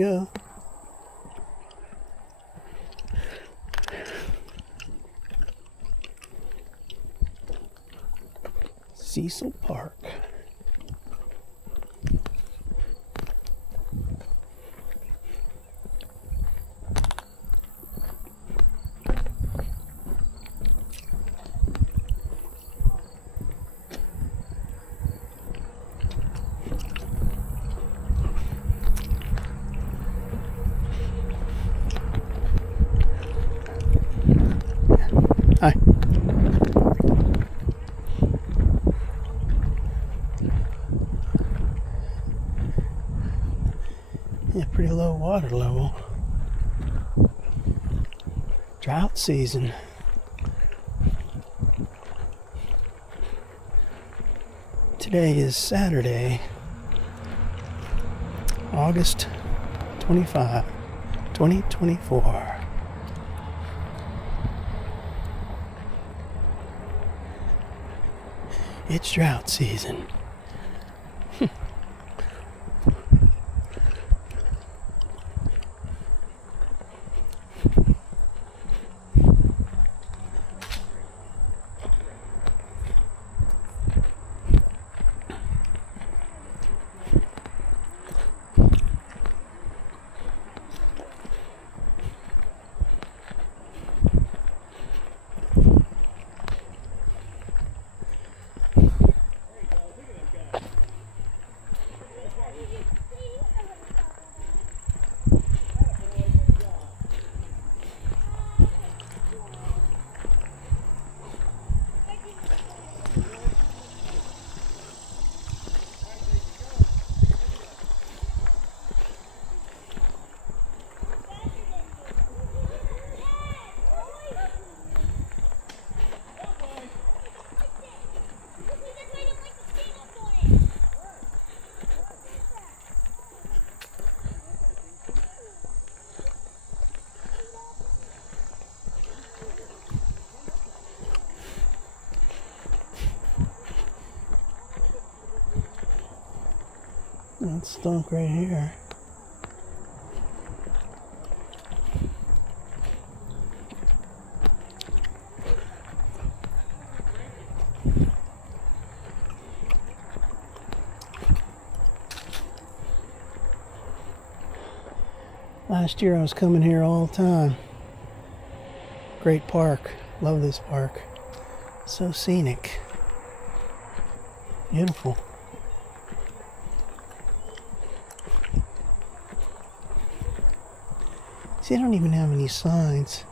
Yeah. Cecil Park. Hi. Yeah, pretty low water level. Drought season. Today is Saturday, August 25, 2024. It's drought season. That stunk right here. Last year I was coming here all the time. Great park. Love this park. So scenic. Beautiful. See, I don't even have any signs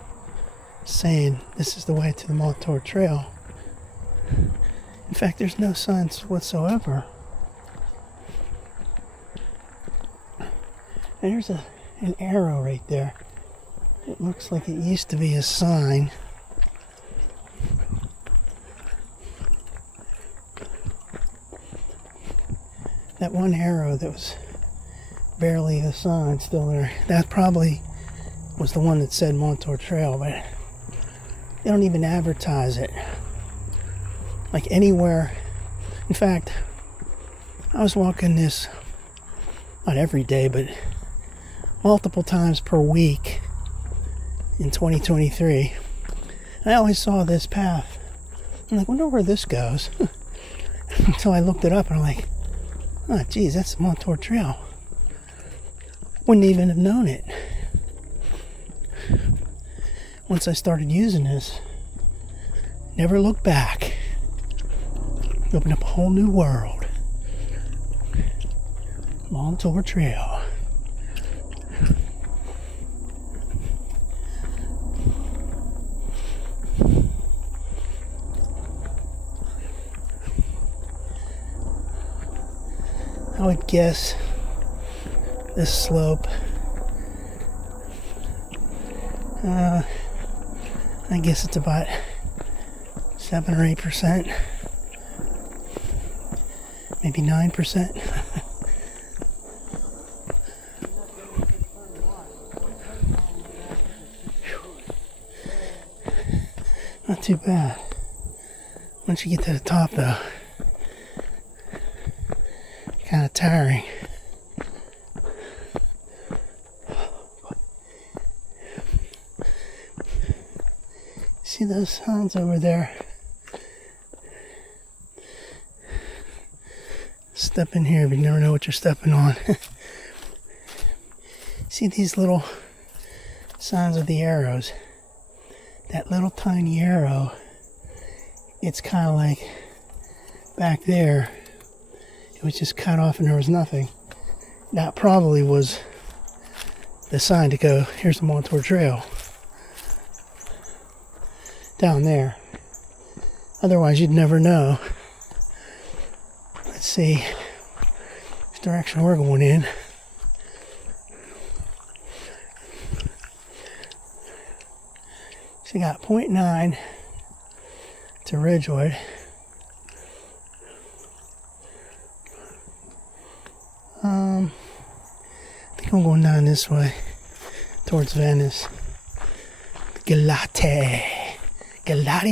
saying this is the way to the Montour Trail. In fact, there's no signs whatsoever. And there's an arrow right there. It looks like it used to be a sign. That one arrow that was barely a sign still there. That probably was the one that said Montour Trail, but they don't even advertise it. Like anywhere. In fact, I was walking this, not every day, but multiple times per week in 2023. And I always saw this path. I'm like, wonder where this goes. Until I looked it up and I'm like, oh geez, that's the Montour Trail. Wouldn't even have known it. Once I started using this, never looked back. Opened up a whole new world. Montour Trail. I would guess this slope, I guess it's about 7 or 8%, maybe 9%. Not too bad. Once you get to the top, though, kind of tiring. See those signs over there? Step in here, but you never know what you're stepping on. See these little signs of the arrows? That little tiny arrow, it's kind of like back there. It was just cut off and there was nothing. That probably was the sign to go, here's the Montour Trail. Down there. Otherwise, you'd never know. Let's see which direction we're going in. So you got 0.9 to Ridgewood. I think I'm going down this way towards Venice. Galati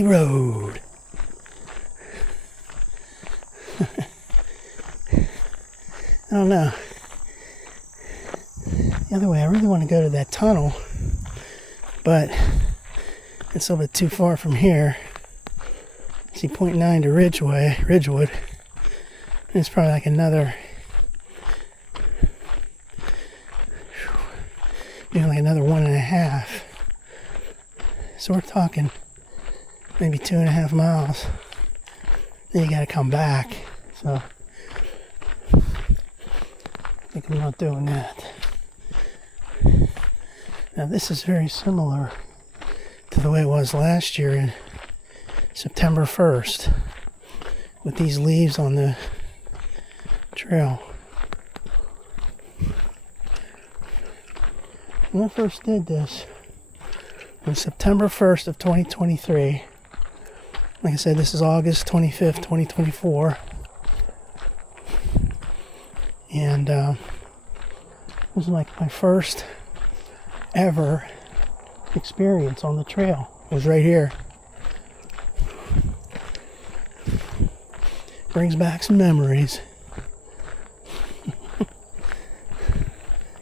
Road. I don't know. The other way, I really want to go to that tunnel, but it's a little bit too far from here. See 0.9 to Ridgewood. It's probably like another, like another 1.5. So we're talking maybe 2.5 miles. Then you gotta come back. So I think I'm not doing that. Now this is very similar to the way it was last year in September 1st with these leaves on the trail. When I first did this on September 1st of 2023, like I said, this is August 25th, 2024, and this was like my first ever experience on the trail. It was right here. Brings back some memories.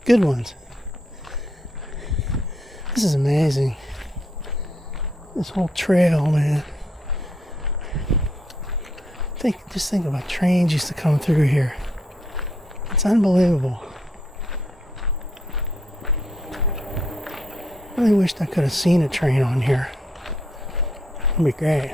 Good ones. This is amazing. This whole trail, man. Just think about trains used to come through here. It's unbelievable. I really wished I could have seen a train on here. It'd be great.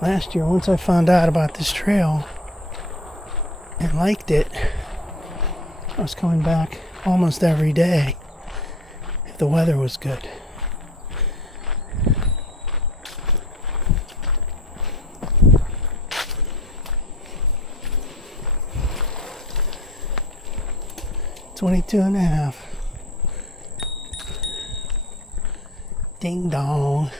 Last year, once I found out about this trail and liked it, I was coming back almost every day if the weather was good. $22.5. Ding dong.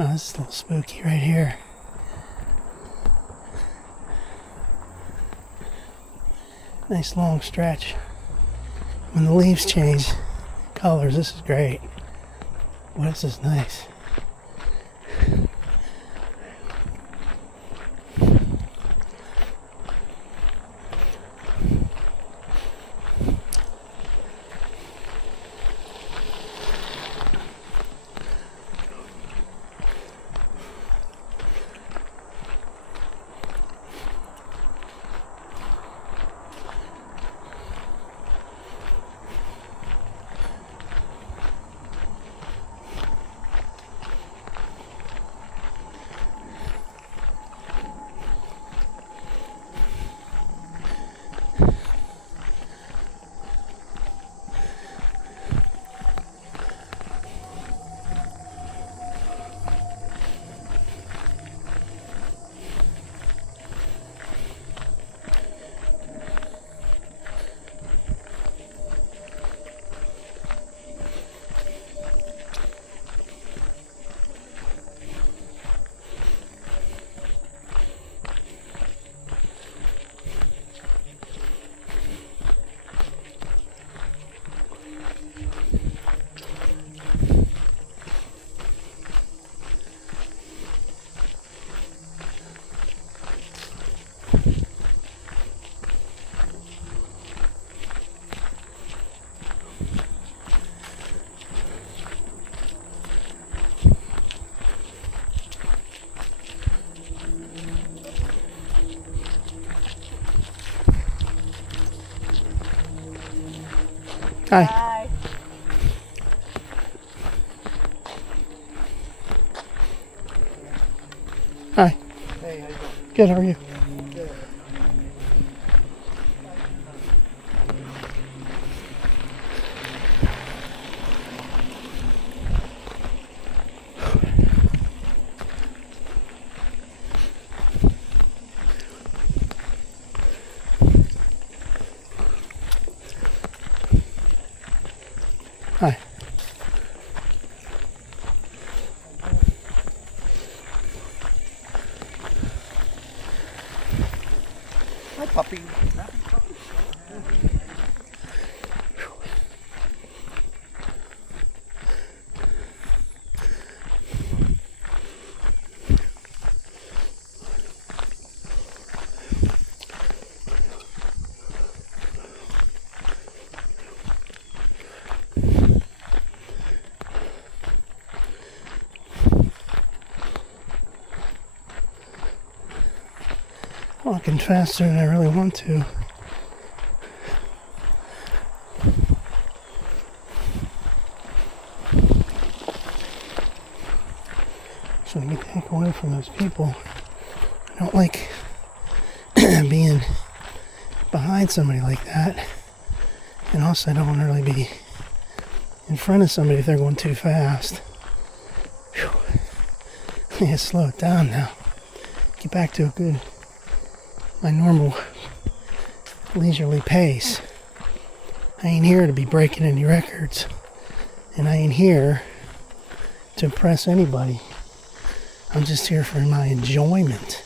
Oh, this is a little spooky right here. Nice long stretch. When the leaves change colors, this is great. Boy, this is nice. Hi. Hi. Hi. Hey, how you doing? Good, how are you? Good. Hi. Hi, puppy. Walking faster than I really want to. Just want to get the heck away from those people. I don't like being behind somebody like that. And also I don't want to really be in front of somebody if they're going too fast. Whew. I need to slow it down now. Get back to my normal leisurely pace. I ain't here to be breaking any records. And I ain't here to impress anybody. I'm just here for my enjoyment.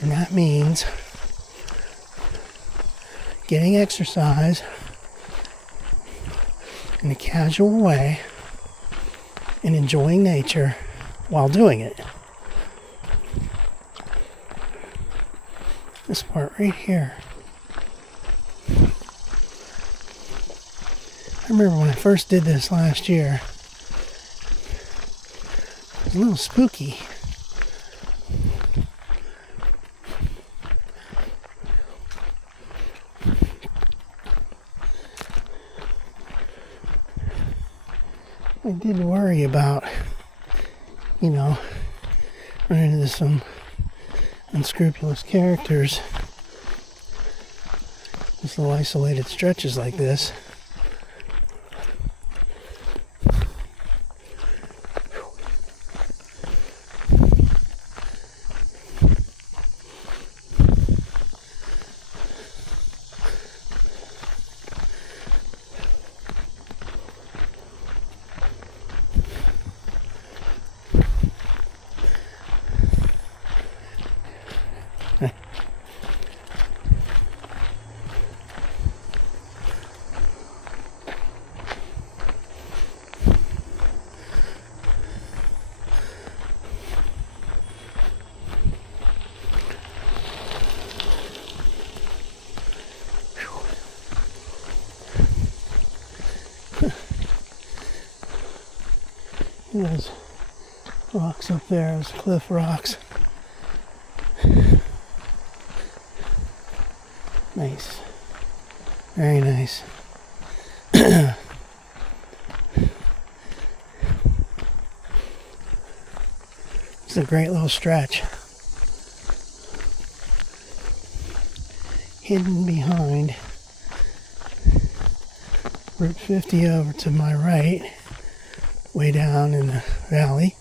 And that means getting exercise in a casual way and enjoying nature while doing it. This part right here. I remember when I first did this last year, it was a little spooky. I did worry about, running into some unscrupulous characters. Just little isolated stretches like this. Those rocks up there, those cliff rocks. Nice. Very nice. It's a great little stretch. Hidden behind Route 50 over to my right, way down in the valley,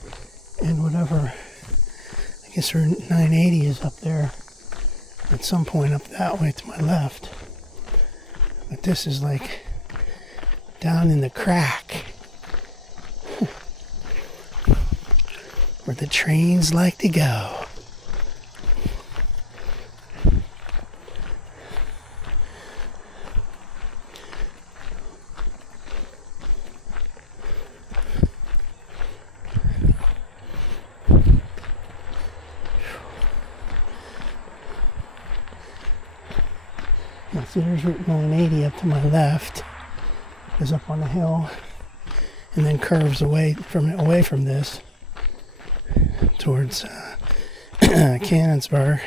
and whatever, I guess Route 980 is up there at some point up that way to my left. But this is like down in the crack where the trains like to go. So there's Route 980 up to my left, is up on the hill, and then curves away from this towards Cannonsburg.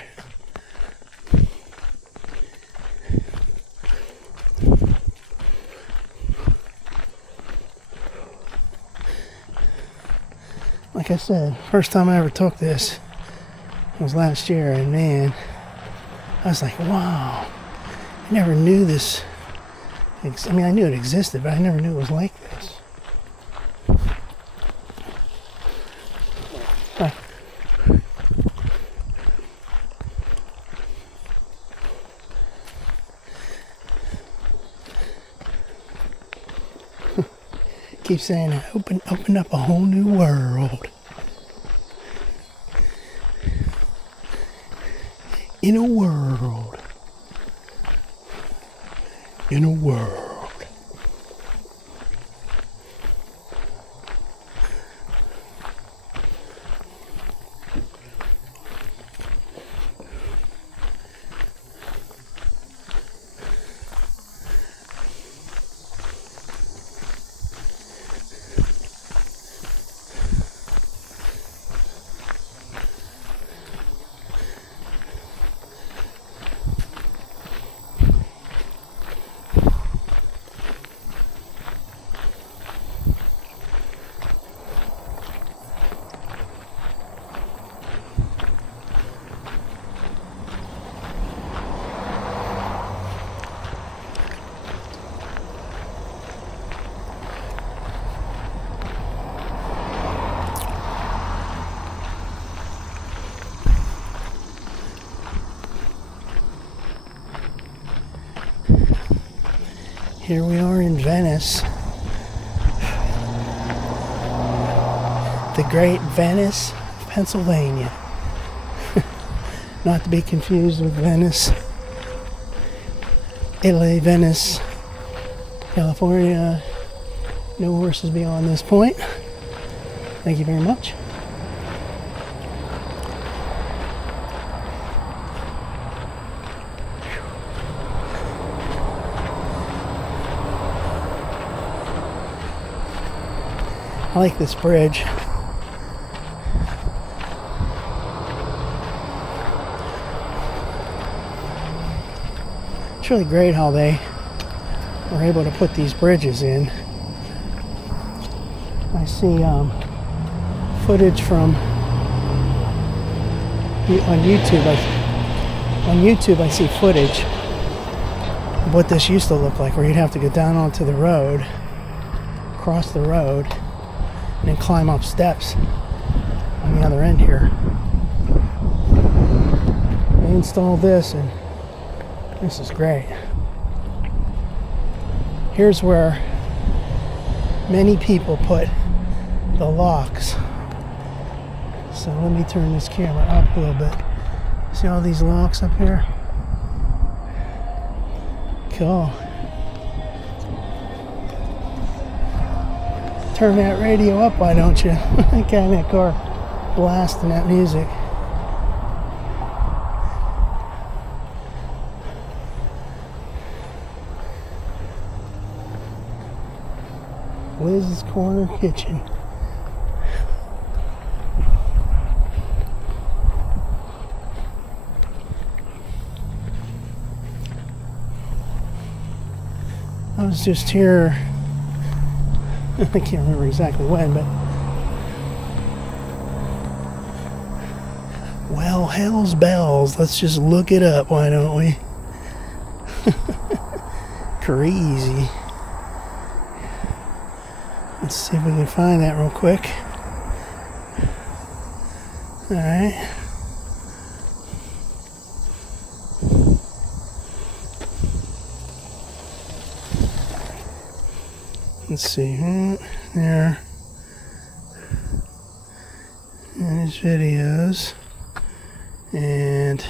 Like I said, first time I ever took this was last year, and man, I was like, wow, I never knew this. I mean, I knew it existed, but I never knew it was like this. Keep saying, open up a whole new world. In a world. In a world. Here we are in Venice. The great Venice, Pennsylvania. Not to be confused with Venice, Italy, Venice, California. No horses beyond this point. Thank you very much. I like this bridge. It's really great how they were able to put these bridges in. I see footage from on YouTube. I see footage of what this used to look like, where you'd have to go down onto the road, cross the road, and then climb up steps on the other end here. They installed this, and this is great. Here's where many people put the locks. So let me turn this camera up a little bit. See all these locks up here? Cool. Turn that radio up, why don't you? I got in that car blasting that music. Liz's Corner Kitchen. I was just here, I can't remember exactly when, but well, hell's bells. Let's just look it up, why don't we? Crazy. Let's see if we can find that real quick. Alright. Let's see, there. And his videos. And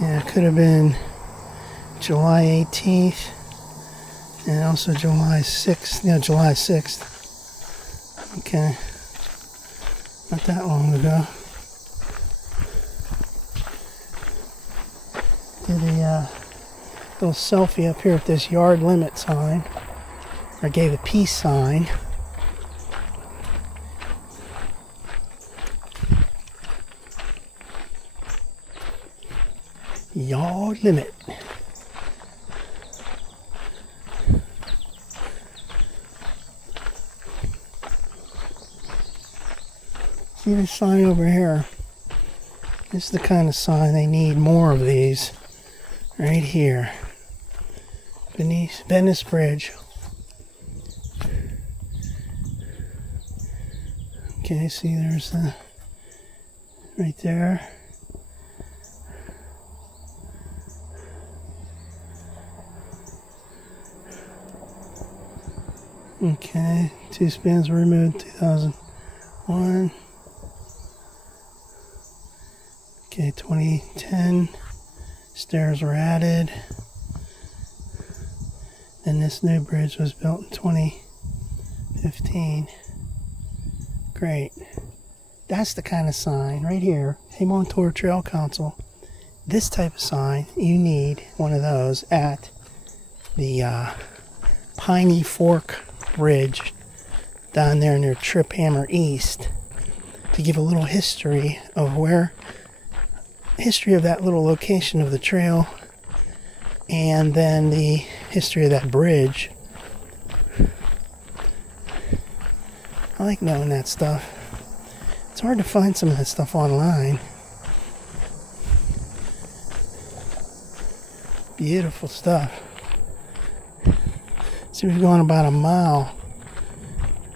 yeah, it could have been July 18th and also July 6th. Yeah, July 6th. Okay. Not that long ago. Did a little selfie up here at this yard limit sign, or gave a peace sign. Yard limit. See this sign over here? This is the kind of sign they need more of these. Right here. Venice Bridge. Okay, see there's the... right there. Okay, 2 spans were removed 2001. Okay, 2010. Stairs were added. And this new bridge was built in 2015. Great. That's the kind of sign right here. Hey, Montour Trail Council. This type of sign, you need one of those at the Piney Fork Bridge down there near Trip Hammer East to give a little history of that little location of the trail, and then the history of that bridge. I like knowing that stuff. It's hard to find some of that stuff online. Beautiful stuff. See, we've gone about a mile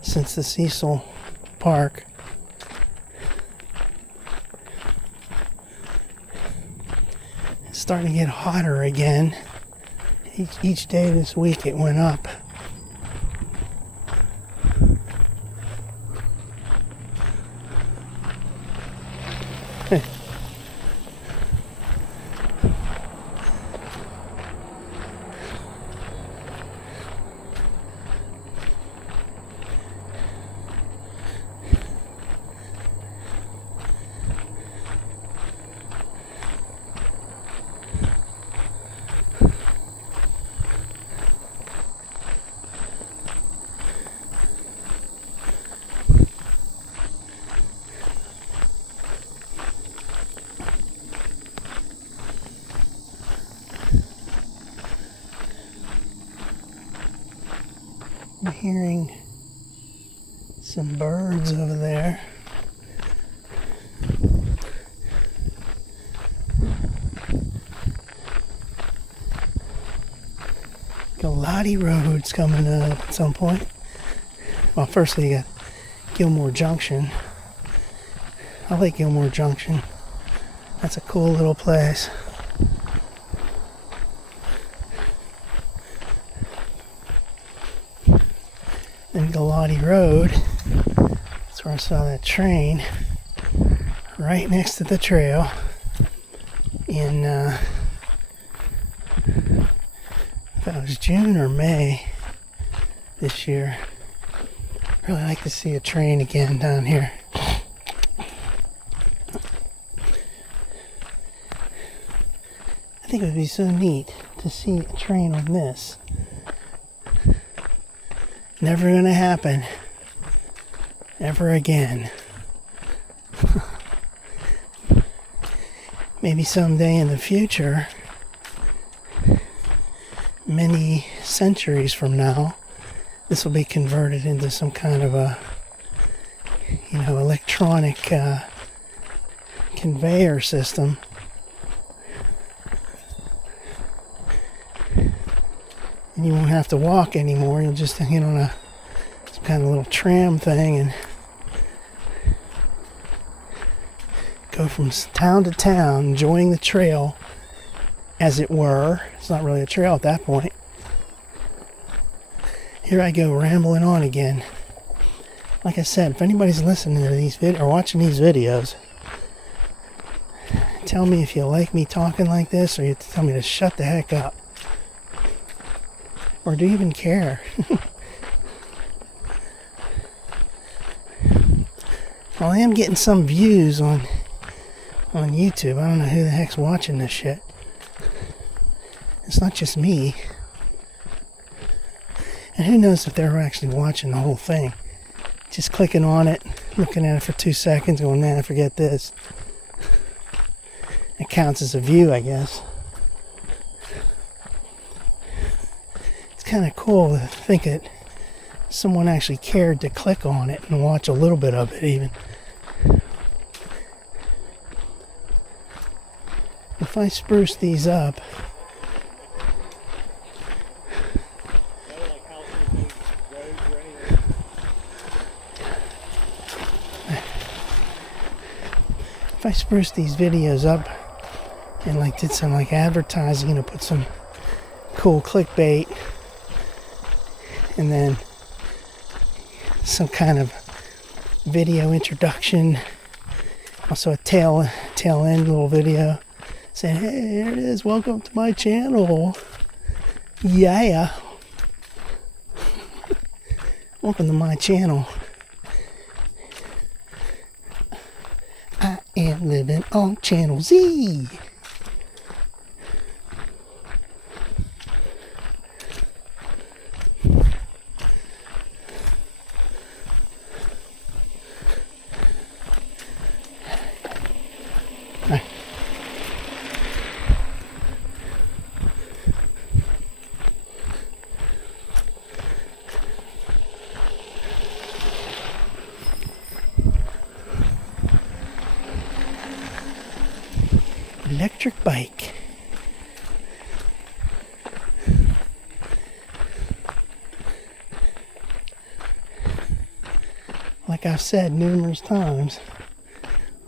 since the Cecil Park. It's starting to get hotter again. Each day this week it went up. I'm hearing some birds over there. Galati Road's coming up at some point. Well, firstly you got Gilmore Junction. I like Gilmore Junction. That's a cool little place. Then Galati Road, that's where I saw that train, right next to the trail in, if it was June or May this year. Really like to see a train again down here. I think it would be so neat to see a train on this. Never gonna happen. Ever again. Maybe someday in the future, many centuries from now, this will be converted into some kind of a, electronic conveyor system. And you won't have to walk anymore. You'll just get on some kind of little tram thing and go from town to town, enjoying the trail, as it were. It's not really a trail at that point. Here I go, rambling on again. Like I said, if anybody's listening to these videos or watching these videos, tell me if you like me talking like this, or you tell me to shut the heck up. Or do you even care? Well, I am getting some views on YouTube. I don't know who the heck's watching this shit. It's not just me. And who knows if they're actually watching the whole thing. Just clicking on it, looking at it for 2 seconds, going, man, forget this. It counts as a view, I guess. Kind of cool to think that someone actually cared to click on it and watch a little bit of it even. if I spruce these up, if I spruce these videos up and like did some like advertising, you know, put some cool clickbait and then some kind of video introduction, also a tail end little video saying, hey, here it is, welcome to my channel, yeah. Welcome to my channel. I am living on Channel Z. Electric bike. Like I've said numerous times,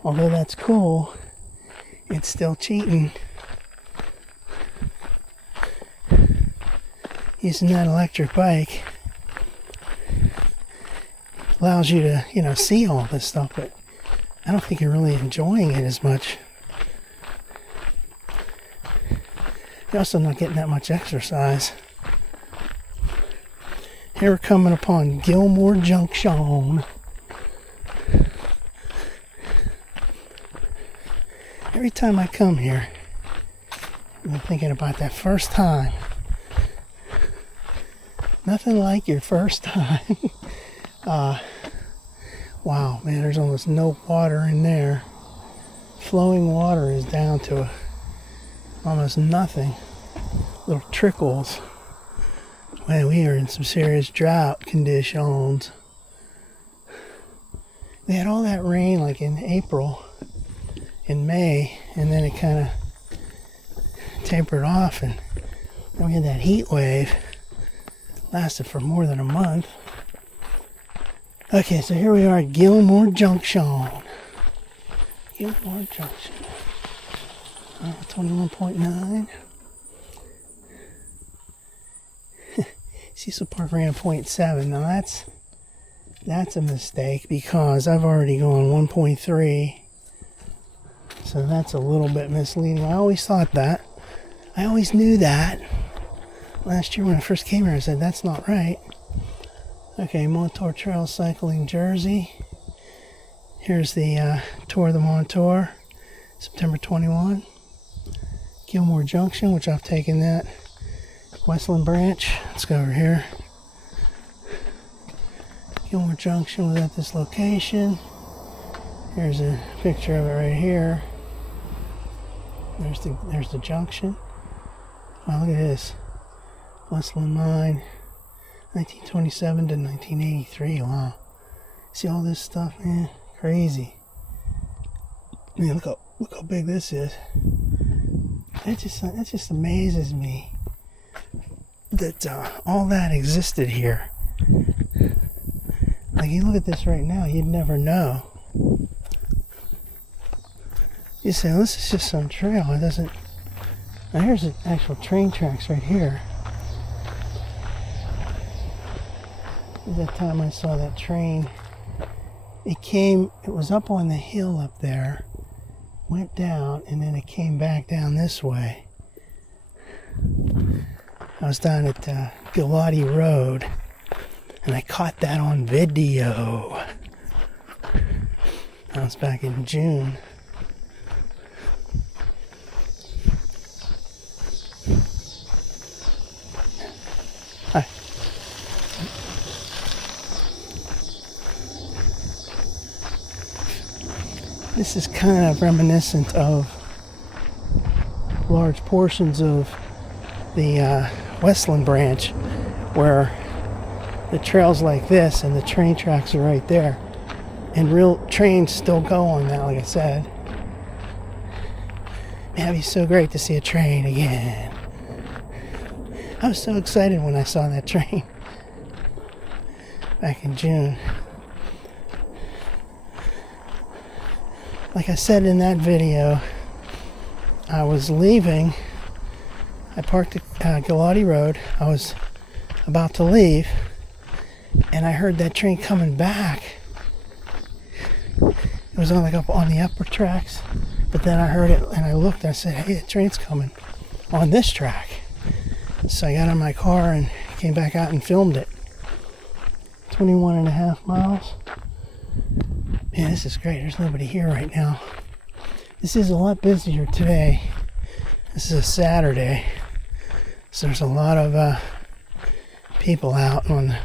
although that's cool, it's still cheating. Using that electric bike allows you to, you know, see all this stuff, but I don't think you're really enjoying it as much. You're also not getting that much exercise. Here we're coming upon Gilmore Junction. Every time I come here, I'm thinking about that first time. Nothing like your first time. Wow, man, there's almost no water in there. Flowing water is down to almost nothing. Little trickles. Man, we are in some serious drought conditions. We had all that rain like in April, in May, and then it kind of tapered off, and then we had that heat wave. Lasted for more than a month. Okay, so here we are at Gilmore Junction. Gilmore Junction. 21.9. Cecil Park ran 0.7. Now that's a mistake because I've already gone 1.3. So that's a little bit misleading. I always thought that. I always knew that. Last year when I first came here, I said, that's not right. Okay, Montour Trail Cycling Jersey. Here's the Tour of the Montour, September 21. Gilmore Junction, which I've taken that. Westland Branch. Let's go over here. Gilmore Junction was at this location. Here's a picture of it right here. There's the junction. Wow, look at this. Westland Mine, 1927 to 1983. Wow. See all this stuff, man? Crazy. Man, look how big this is. That just amazes me that all that existed here. Like, you look at this right now, you'd never know. You say, well, this is just some trail. It doesn't. Now here's the actual train tracks right here. That time I saw that train, it was up on the hill up there, went down, and then it came back down this way. I was down at Galati Road, and I caught that on video. That was back in June. Hi. This is kind of reminiscent of large portions of the Westland Branch, where the trail's like this and the train tracks are right there, and real trains still go on that, like I said. it'd be so great to see a train again. I was so excited when I saw that train back in June. Like I said in that video, I was leaving. I parked at Galati Road. I was about to leave, and I heard that train coming back. It was on up on the upper tracks, but then I heard it and I looked and I said, hey, the train's coming on this track. So I got in my car and came back out and filmed it. 21.5 miles. Man, this is great. There's nobody here right now. This is a lot busier today. This is a Saturday, so there's a lot of people out on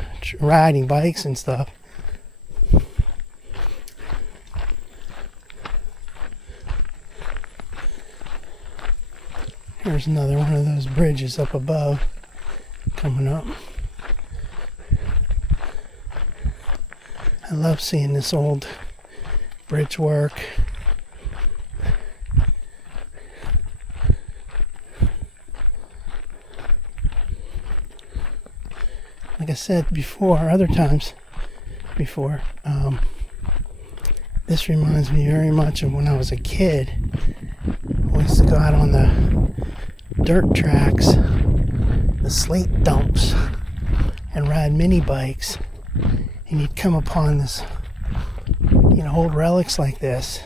riding bikes and stuff. Here's another one of those bridges up above coming up. I love seeing this old bridge work. Like I said before, other times before, this reminds me very much of when I was a kid. I used to go out on the dirt tracks, the slate dumps, and ride mini bikes. And you'd come upon this, old relics like this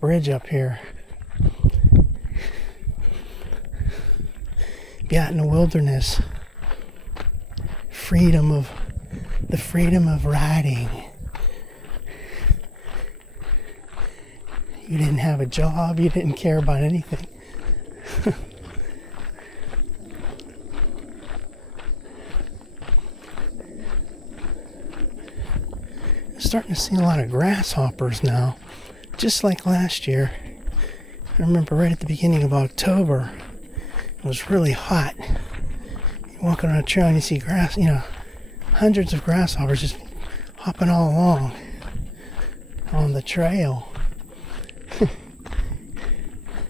bridge up here. Be out in the wilderness. The freedom of riding. You didn't have a job, you didn't care about anything. I'm starting to see a lot of grasshoppers now, just like last year. I remember right at the beginning of October, it was really hot. You're walking on a trail and you see hundreds of grasshoppers just hopping all along on the trail.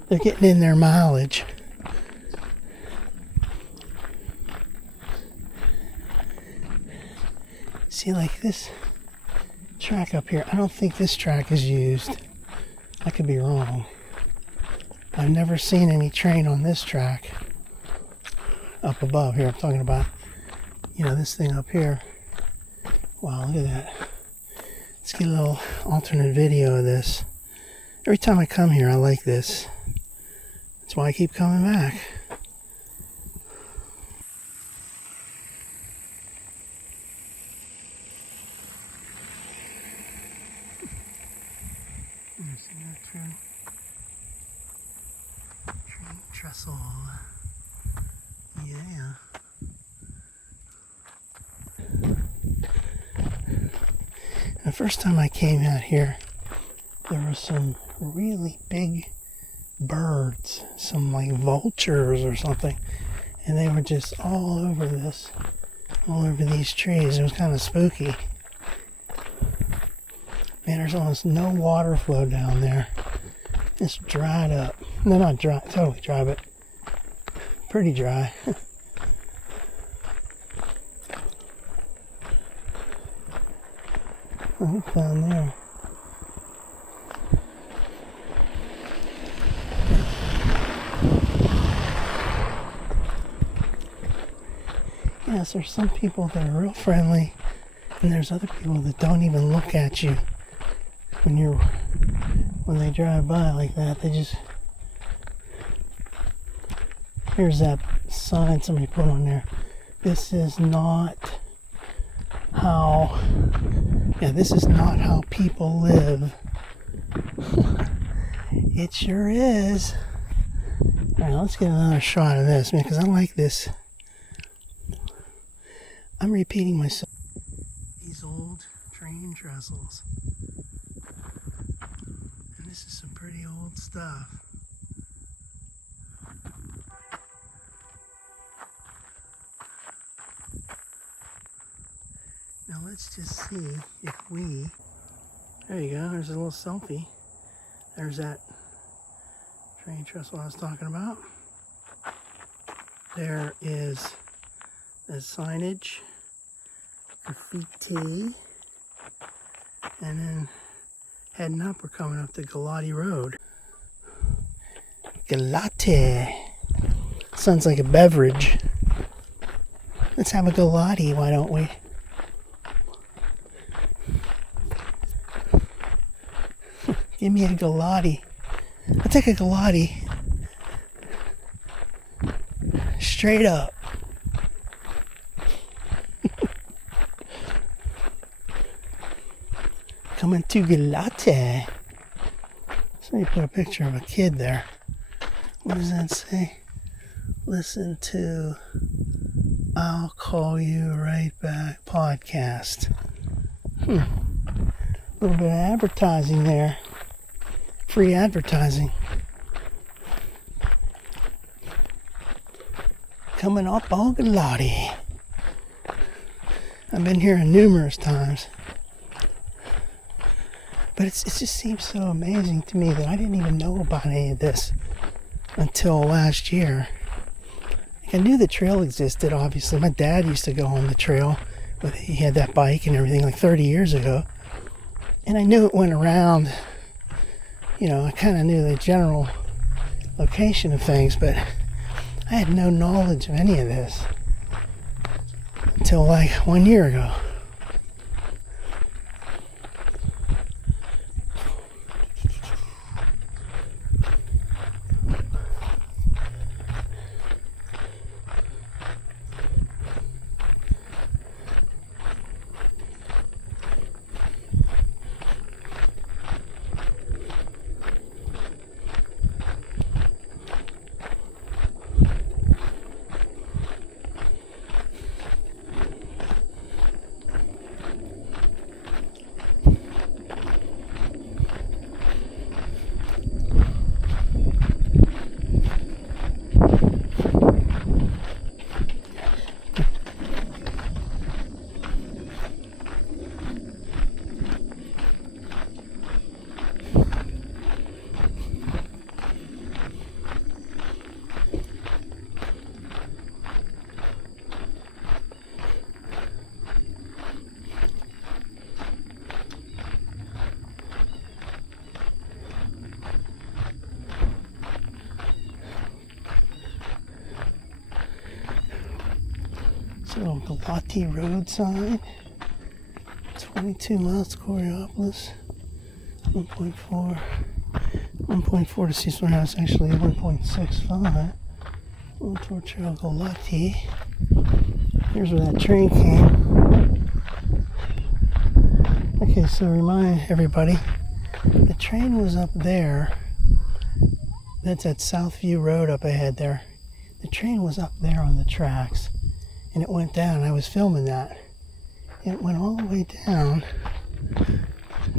They're getting in their mileage. See, like this track up here, I don't think this track is used. I could be wrong. I've never seen any train on this track up above here. I'm talking about, this thing up here. Wow, look at that. Let's get a little alternate video of this. Every time I come here, I like this. That's why I keep coming back. See that train trestle. Yeah. The first time I came out here, there were some really big birds, some like vultures or something, and they were just all over these trees. It was kind of spooky. Man, there's almost no water flow down there. It's dried up. No, not dry, totally dry, but pretty dry. Look down there. Yes, there's some people that are real friendly, and there's other people that don't even look at you when they drive by like that. They just... Here's that sign somebody put on there. This is not how people live. It sure is. Alright, let's get another shot of this, man, because I like this. I'm repeating myself. These old train trestles. And this is some pretty old stuff. Now let's just see if we... There you go, there's a little selfie. There's that Train trestle I was talking about. There is the signage, graffiti, and then heading up, we're coming up the Galati Road. Galati. Sounds like a beverage. Let's have a Galati, why don't we? Give me a Galati. I'll take a Galati. Straight up. Coming to Galati. Somebody put a picture of a kid there. What does that say? Listen to I'll Call You Right Back podcast. A little bit of advertising there. Free advertising. Coming up on Galati. I've been here numerous times. But it just seems so amazing to me that I didn't even know about any of this until last year. I knew the trail existed, obviously. My dad used to go on the trail. He had that bike and everything like 30 years ago. And I knew it went around. You know, I kind of knew the general location of things, but I had no knowledge of any of this until like 1 year ago. So Galati Road sign, 22 miles to Coriopolis, 1.4 to Cecil House, actually 1.65. Montour Trail Galati. Here's where that train came. Okay, so remind everybody, the train was up there. That's at Southview Road up ahead there. The train was up there on the tracks. And it went down. I was filming that. It went all the way down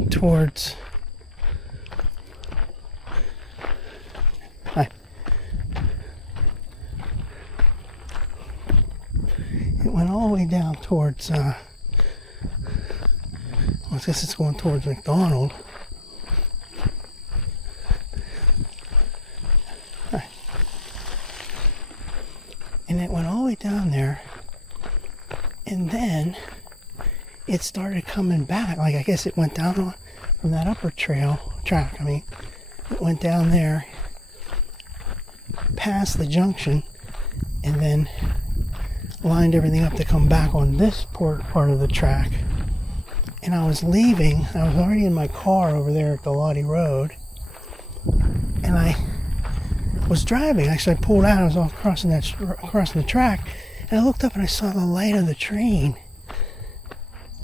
towards... Hi. It went all the way down towards... well, I guess it's going towards McDonald. Hi. And it went all the way down there. And then it started coming back. Like, I guess it went down from that upper track. It went down there, past the junction, and then lined everything up to come back on this part of the track. And I was leaving. I was already in my car over there at Galati Road. And I was driving. Actually, I pulled out. I was crossing the track. And I looked up and I saw the light of the train.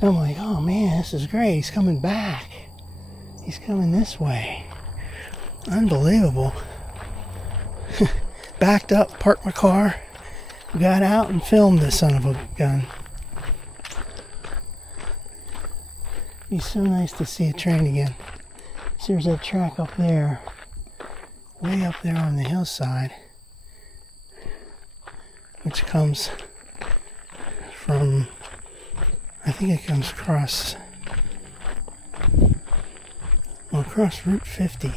And I'm like, oh man, this is great. He's coming back. He's coming this way. Unbelievable. Backed up, parked my car, got out and filmed this son of a gun. It'd be so nice to see a train again. So there's that track up there. Way up there on the hillside. Which comes from, I think it comes across Route 50.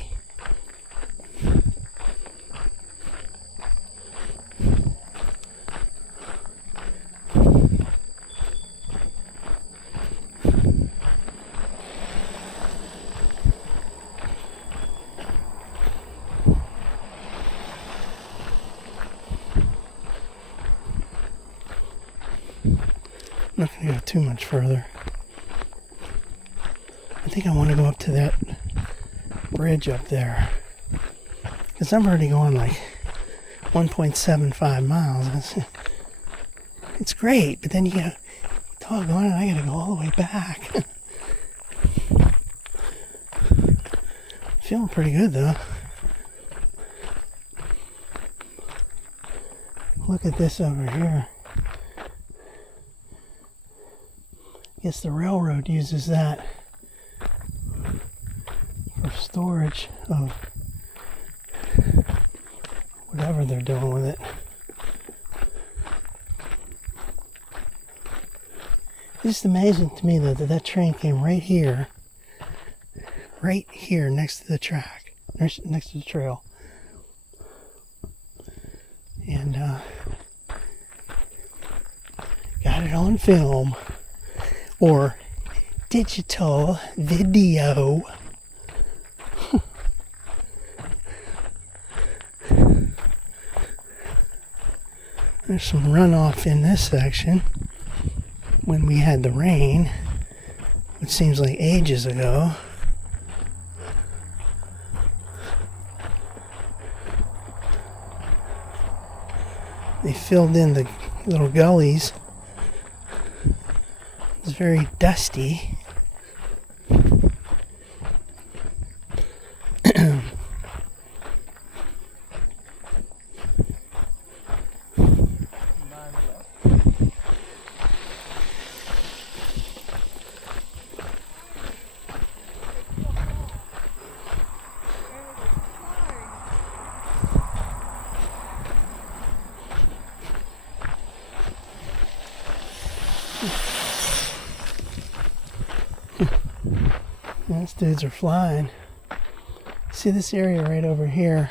not going to go too much further. I think I want to go up to that bridge up there. Because I'm already going like 1.75 miles. It's great, but then you go, doggone it, I got to go all the way back. Feeling pretty good though. Look at this over here. I guess the railroad uses that for storage of whatever they're doing with it. It's just amazing to me though that train came right here next to the track, next to the trail. And got it on film or digital video. There's some runoff in this section when we had the rain, which seems like ages ago. They filled in the little gullies. It's very dusty. These dudes are flying. See this area right over here?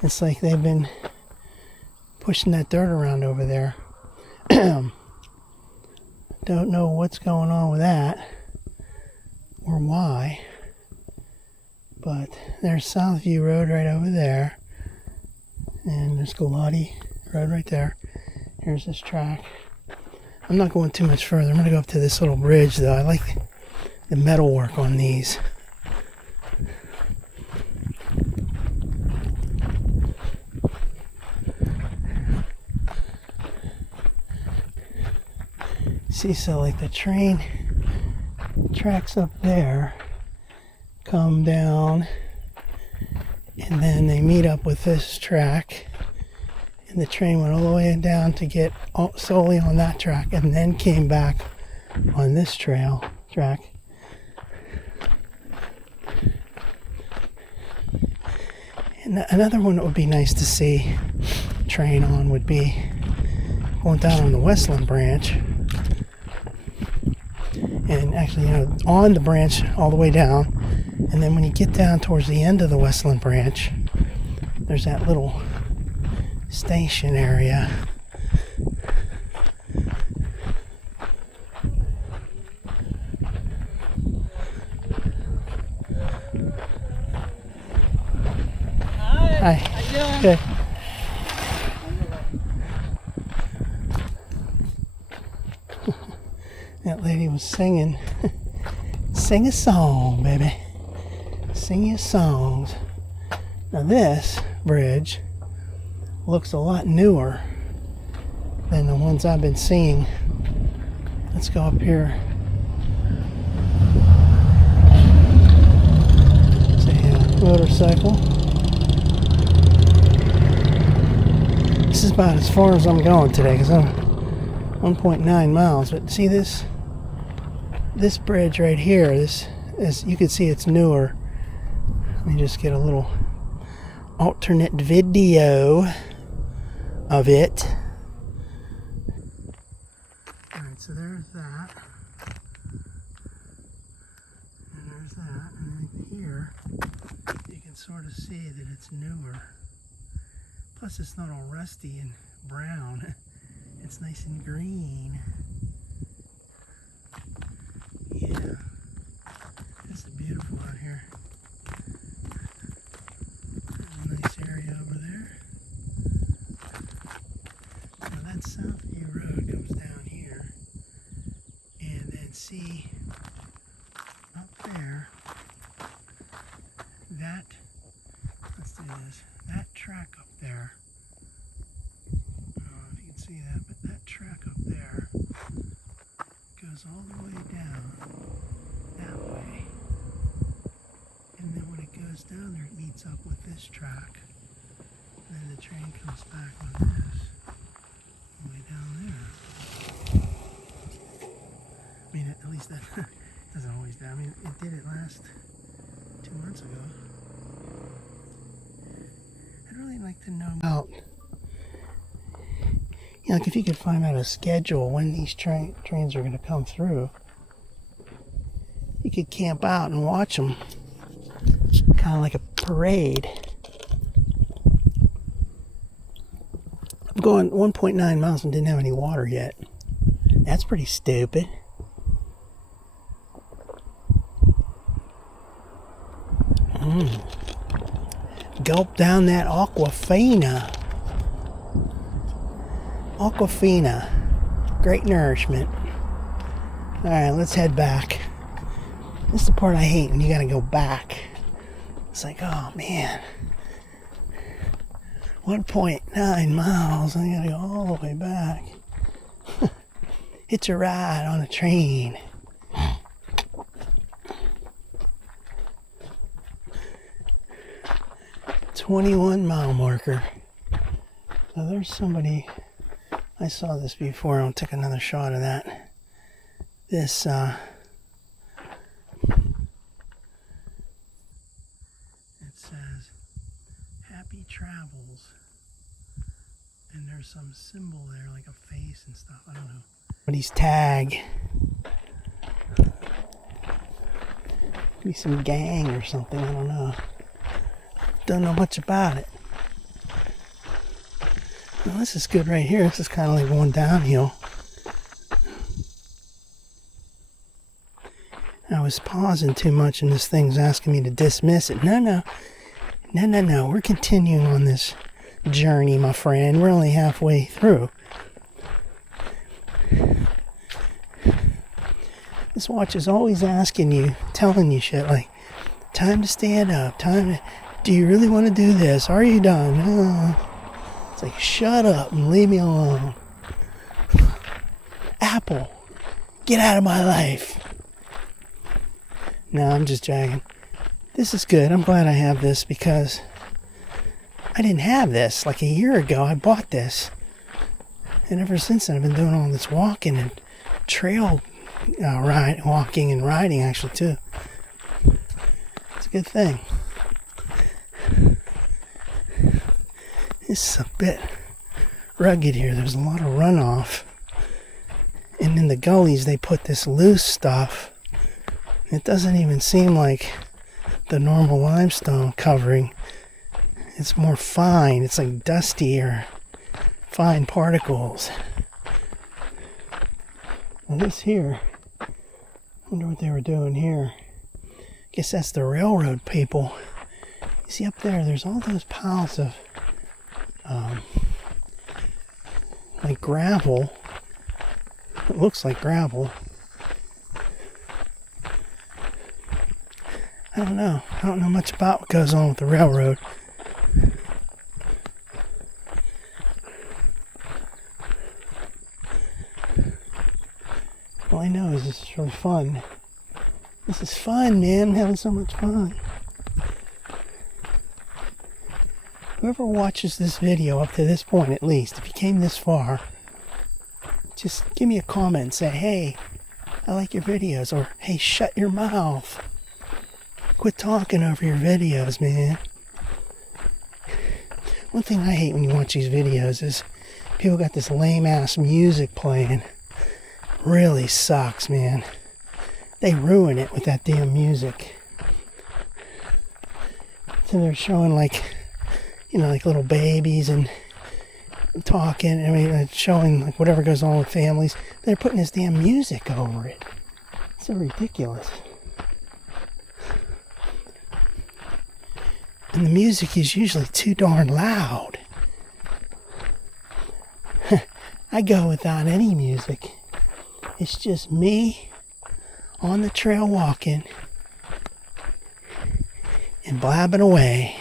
It's like they've been pushing that dirt around over there. Don't know what's going on with that or why. But there's Southview Road right over there. And there's Galati Road right there. Here's this track. I'm not going too much further. I'm going to go up to this little bridge though. I like the metal work on these. Cecil, like the train tracks up there come down and then they meet up with this track, and the train went all the way down to get solely on that track and then came back on this track. And another one that would be nice to see train on would be going down on the Westland branch. And actually, on the branch all the way down. And then when you get down towards the end of the Westland branch, there's that little station area. Hi. How you doing? Good. That lady was singing. Sing a song, baby. Sing your songs. Now this bridge looks a lot newer than the ones I've been seeing. Let's go up here. It's a motorcycle. This is about as far as I'm going today because I'm 1.9 miles. But see this bridge right here, this is, you can see it's newer. Let me just get a little alternate video of it. Alright, so there's that. And there's that. And then here you can sort of see that it's newer. Plus it's not all rusty and brown. It's nice and green. Yeah. It's beautiful out here. Nice area over there. Now that Southview Road comes down here. see up there that, let's do this, that track up there. I don't know if you can see that, but that track up there goes all the way down that way. And then when it goes down there, it meets up with this track. And then the train comes back on this, all the way down there. I mean, at least that doesn't always do. I mean, it did it last 2 months ago. I'd really like to know about, you know, like if you could find out a schedule when these trains are going to come through. You could camp out and watch them, kind of like a parade. I'm going 1.9 miles and didn't have any water yet. That's pretty stupid. Gulp down that Aquafina. Aquafina. Great nourishment. Alright, let's head back. This is the part I hate when you gotta go back. It's like, oh man. 1.9 miles. I gotta go all the way back. It's a ride on a train. 21-mile marker. Now there's somebody, I saw this before. I'll take another shot of that. This, it says, happy travels. And there's some symbol there, like a face and stuff. I don't know. Somebody's tag. Maybe some gang or something, I don't know. Don't know much about it. Well, this is good right here. This is kind of like going downhill. I was pausing too much and this thing's asking me to dismiss it. No. We're continuing on this journey, my friend. We're only halfway through. This watch is always asking you, telling you shit like, time to stand up, do you really want to do this? Are you done? It's like, shut up and leave me alone. Apple, get out of my life. No, I'm just joking. This is good. I'm glad I have this because I didn't have this. Like a year ago, I bought this. And ever since then, I've been doing all this walking and trail walking and riding, actually, too. It's a good thing. This is a bit rugged here. There's a lot of runoff. And in the gullies, they put this loose stuff. It doesn't even seem like the normal limestone covering. It's more fine. It's like dusty or fine particles. And this here, I wonder what they were doing here. I guess that's the railroad people. You see up there, there's all those piles of like gravel. It looks like gravel. I don't know. I don't know much about what goes on with the railroad. All I know is this is really fun. This is fun, man. I'm having so much fun. Whoever watches this video up to this point, at least, if you came this far, just give me a comment and say, hey, I like your videos, or hey, shut your mouth. Quit talking over your videos, man. One thing I hate when you watch these videos is people got this lame-ass music playing. Really sucks, man. They ruin it with that damn music. So they're showing like, you know, like little babies and talking. I mean, showing like whatever goes on with families. They're putting this damn music over it. It's so ridiculous. And the music is usually too darn loud. I go without any music. It's just me, on the trail walking and blabbing away.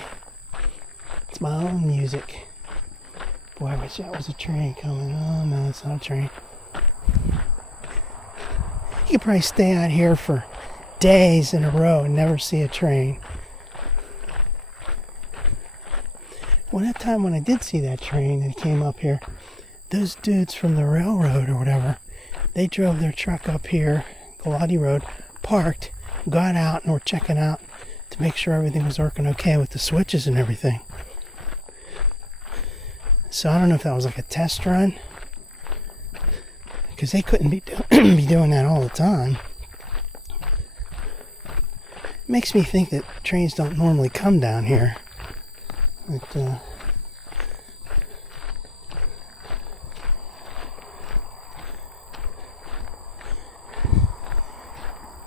It's my own music. Boy, I wish that was a train coming. Oh no, it's not a train. You could probably stay out here for days in a row and never see a train. Well, that time when I did see that train and it came up here, those dudes from the railroad or whatever, they drove their truck up here, Galati Road, parked, got out, and were checking out to make sure everything was working okay with the switches and everything. So I don't know if that was like a test run, because they couldn't be doing that all the time. It makes me think that trains don't normally come down here. But,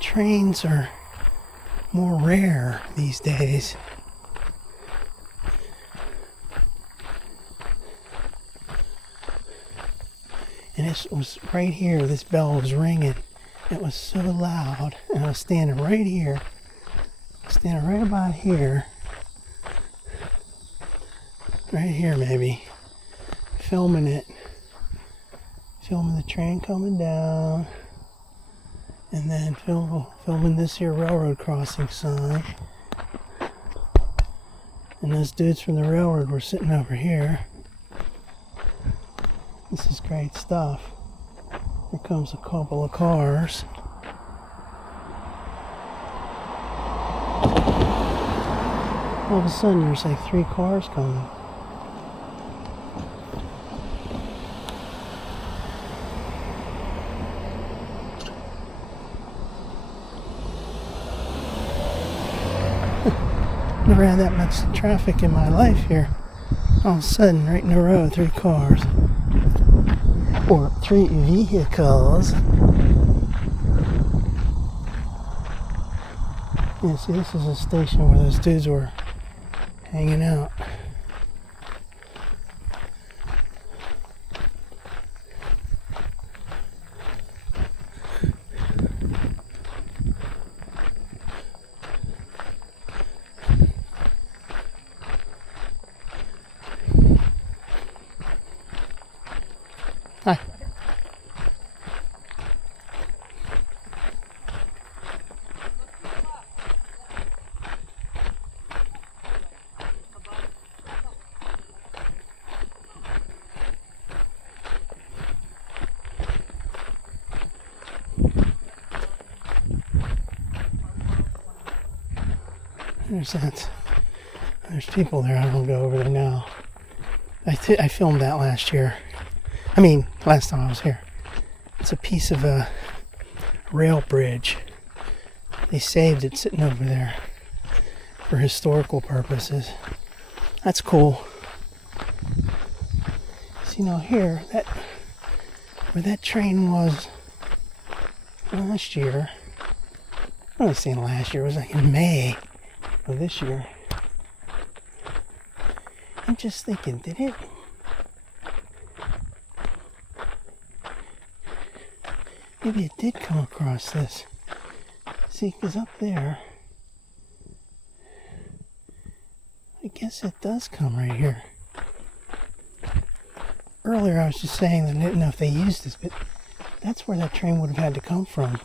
trains are more rare these days. And this was right here, this bell was ringing. It was so loud. And I was standing right here, standing right about here, right here maybe, filming it, filming the train coming down, and then filming this here railroad crossing sign. And those dudes from the railroad were sitting over here. This is great stuff. Here comes a couple of cars. All of a sudden there's like 3 cars coming. Never had that much traffic in my life here. All of a sudden, right in a row, 3 cars. Or 3 vehicles. Yeah, see, this is a station where those dudes were hanging out. Hi. There's people there. I don't go over there now. I filmed that last year. I mean, last time I was here. It's a piece of a rail bridge. They saved it sitting over there for historical purposes. That's cool. See, now here, where that train was last year, I'm not saying last year, it was like in May of this year. I'm just thinking, did it? Maybe it did come across this. See, because up there, I guess it does come right here. Earlier I was just saying that I didn't know if they used this, but that's where that train would have had to come from.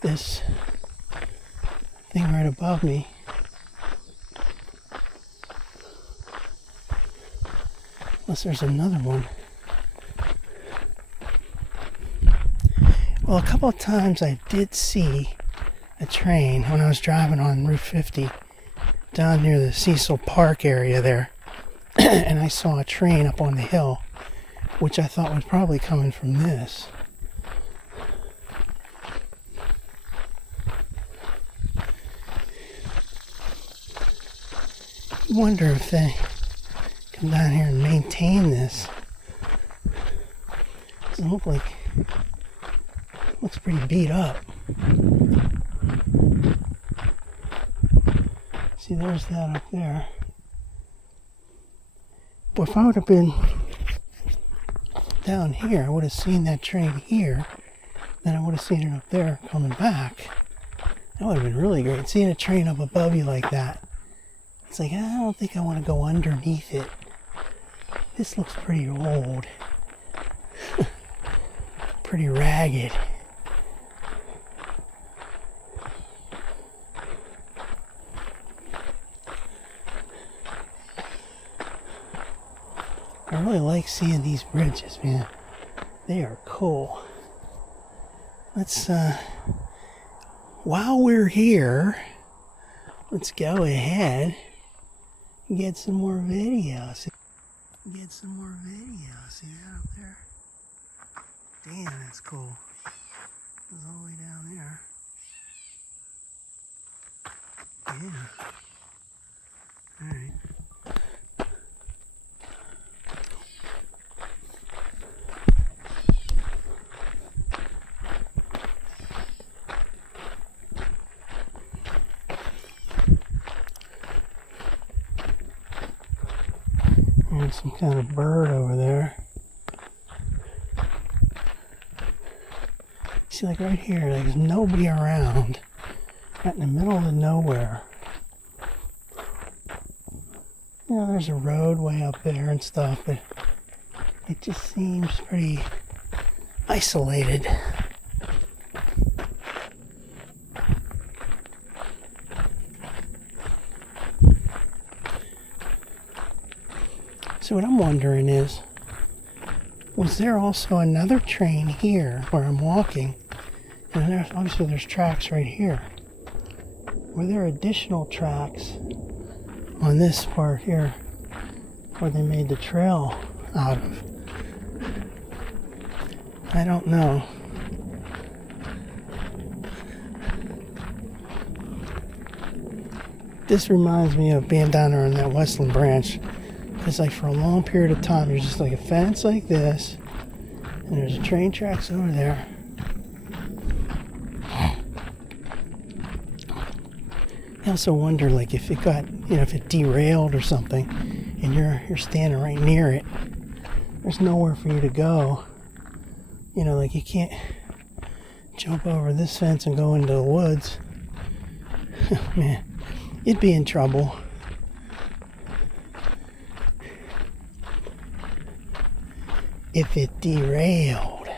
This thing right above me. Unless there's another one. Well, a couple of times I did see a train when I was driving on Route 50 down near the Cecil Park area there. And I saw a train up on the hill, which I thought was probably coming from this. I wonder if they come down here and maintain this. Doesn't look like, looks pretty beat up. See, there's that up there. But if I would have been down here, I would have seen that train here then I would have seen it up there coming back. That would have been really great. Seeing a train up above you like that. It's like, I don't think I want to go underneath it. This looks pretty old. Pretty ragged. I really like seeing these bridges, man. They are cool. Let's, while we're here, let's go ahead and get some more videos. See that up there? Damn, that's cool. It's all the way down there. Yeah. Alright. There's some kind of bird over there. See, like right here, there's nobody around. Right in the middle of the nowhere. You know, there's a roadway up there and stuff, but it just seems pretty isolated. So what I'm wondering is, was there also another train here where I'm walking? And there's, obviously there's tracks right here. Were there additional tracks on this part here where they made the trail out of? I don't know. This reminds me of being down there on that Westland branch. It's like for a long period of time, there's just like a fence like this, and there's a train tracks over there. I also wonder, like, if it got, if it derailed or something, and you're standing right near it, there's nowhere for you to go. Like you can't jump over this fence and go into the woods. Man, you'd be in trouble. If it derailed.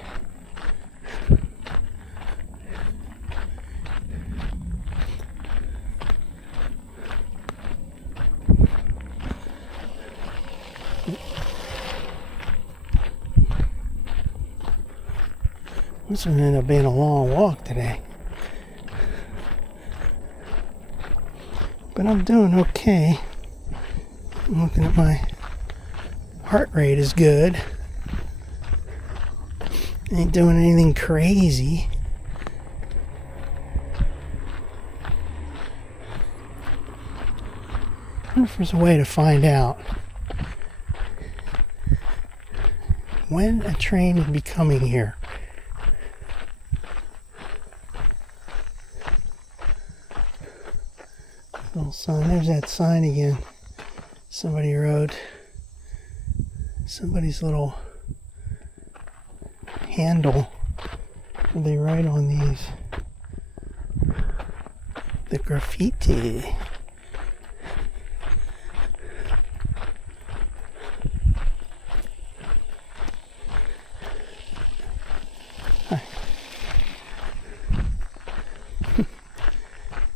This will end up being a long walk today. But I'm doing okay. I'm looking at my heart rate is good. Ain't doing anything crazy. I wonder if there's a way to find out when a train would be coming here. Little sign. There's that sign again. Somebody wrote somebody's little handle that they write on these. The graffiti.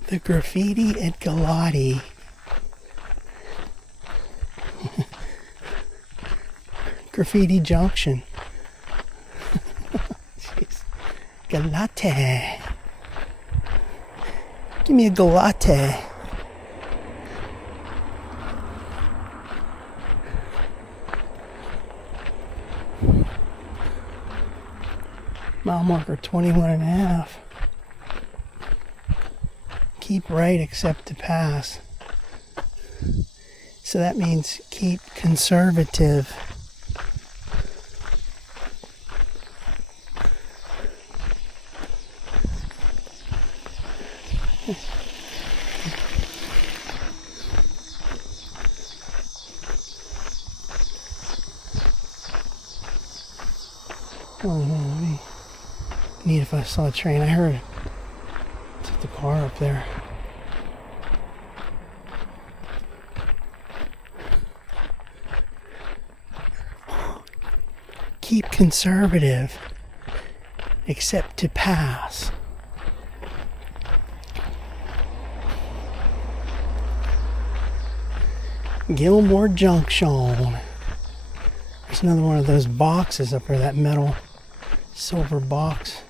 The graffiti at Galati. Graffiti Junction. Jeez. Galati. Give me a Galati. Mile marker 21.5. Keep right except to pass. So that means keep conservative. Oh, let me Neat if I saw a train. I heard the car up there. Keep conservative, except to pass. Gilmore Junction. There's another one of those boxes up there, that metal silver box.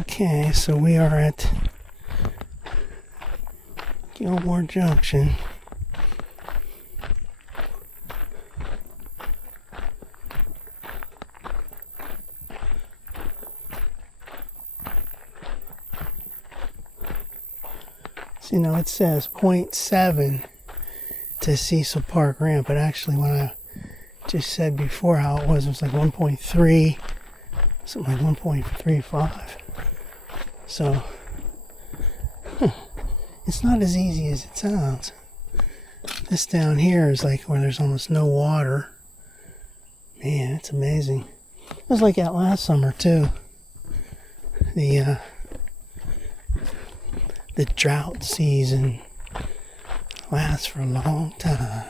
Okay, so we are at Gilmore Junction. So, it says 0.7 to Cecil Park ramp, but actually when I just said before how it was like 1.3, something like 1.35. So, it's not as easy as it sounds. This down here is like where there's almost no water. Man, it's amazing. It was like that last summer too. The drought season lasts for a long time.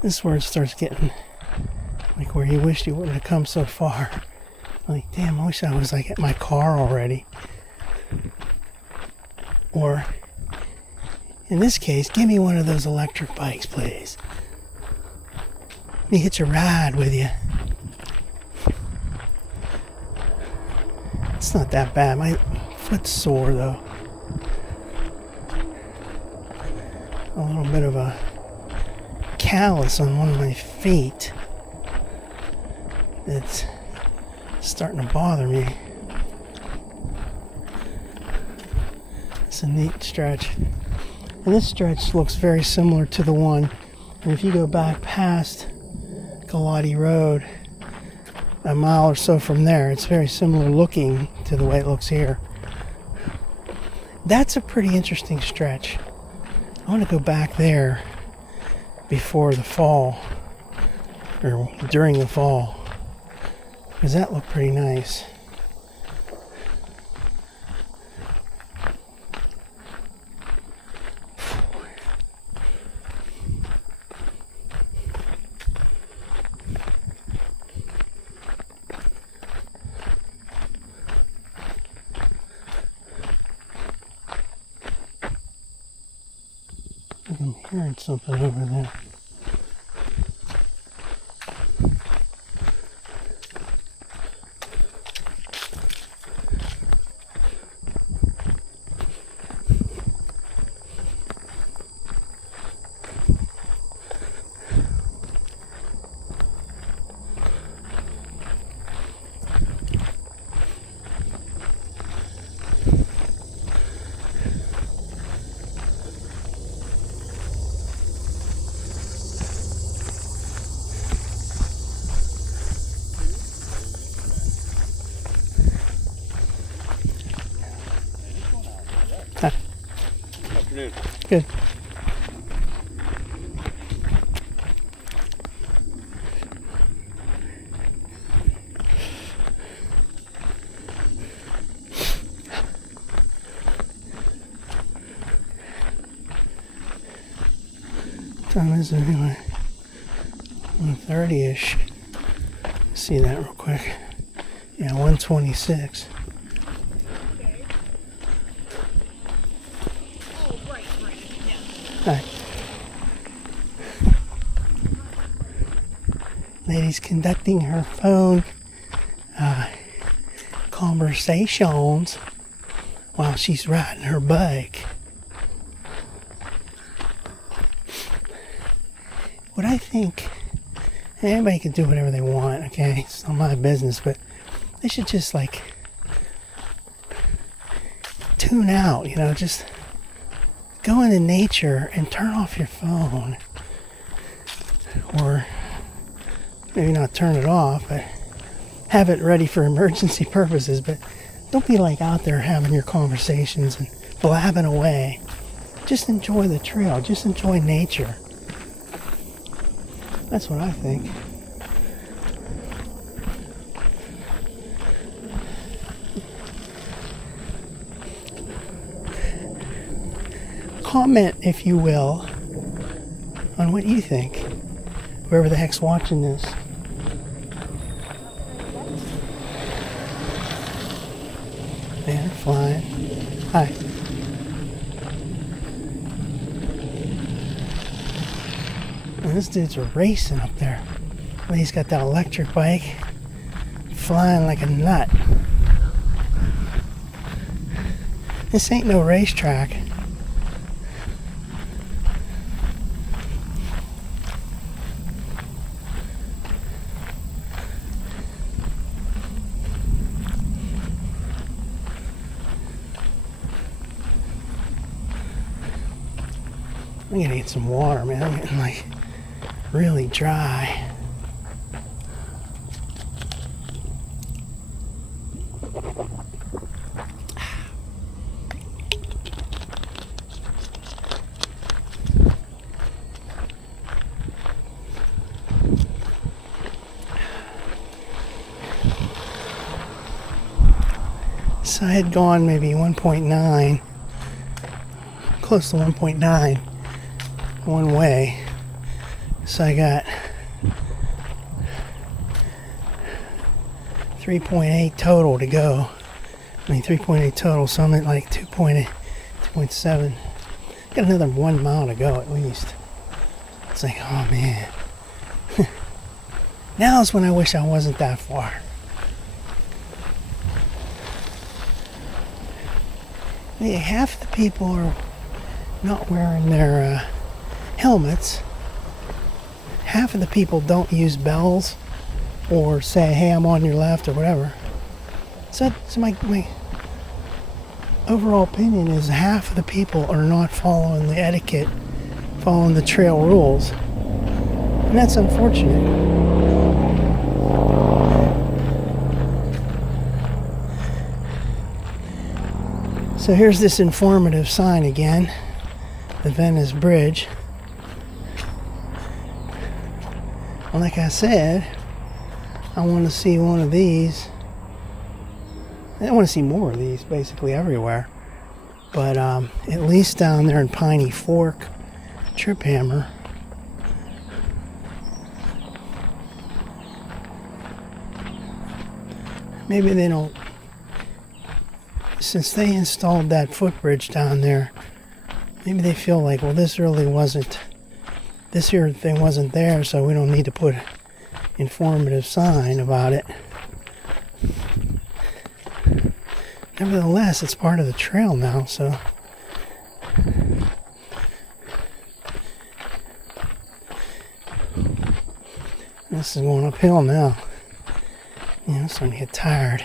This is where it starts getting like where you wished you wouldn't have come so far. Like, damn, I wish I was like at my car already. Or, in this case, give me one of those electric bikes, please. Let me hitch a ride with you. It's not that bad. My foot's sore, though. A little bit of a callus on one of my feet. It's starting to bother me. It's a neat stretch. And this stretch looks very similar to the one. And if you go back past Galati Road, a mile or so from there, it's very similar looking to the way it looks here. That's a pretty interesting stretch. I want to go back there before the fall, or during the fall, because that looked pretty nice. I'm hearing something over there. Afternoon. Good. What time is it anyway? 1:30-ish. See that real quick. Yeah, 1:26. Lady's conducting her phone conversations while she's riding her bike. What I think, everybody can do whatever they want, okay? It's not my business, but they should just like tune out, just go into nature and turn off your phone. Or maybe not turn it off, but have it ready for emergency purposes. But don't be like out there having your conversations and blabbing away. Just enjoy the trail. Just enjoy nature. That's what I think. Comment, if you will, on what you think. Whoever the heck's watching this. They're flying. Hi. And this dude's racing up there. Well, he's got that electric bike flying like a nut. This ain't no racetrack. I'm gonna get some water, man. I'm getting like really dry. So I had gone maybe 1.9, close to 1.9 one way. So I got 3.8 total to go. 3.8 total, so I'm at like 2.8, 2.7. Got another 1 mile to go at least. It's like, oh man. Now is when I wish I wasn't that far. Half the people are not wearing their helmets. Half of the people don't use bells or say, hey, I'm on your left or whatever. So my overall opinion is half of the people are not following the etiquette, following the trail rules. And that's unfortunate. So here's this informative sign again, the Venice Bridge. Well, like I said, I want to see one of these. I want to see more of these basically everywhere. But at least down there in Piney Fork, Trip Hammer. Maybe they don't. Since they installed that footbridge down there, maybe they feel like, well, this here thing wasn't there, so we don't need to put an informative sign about it. Nevertheless, it's part of the trail now, so this is going uphill now. I'm starting to get tired.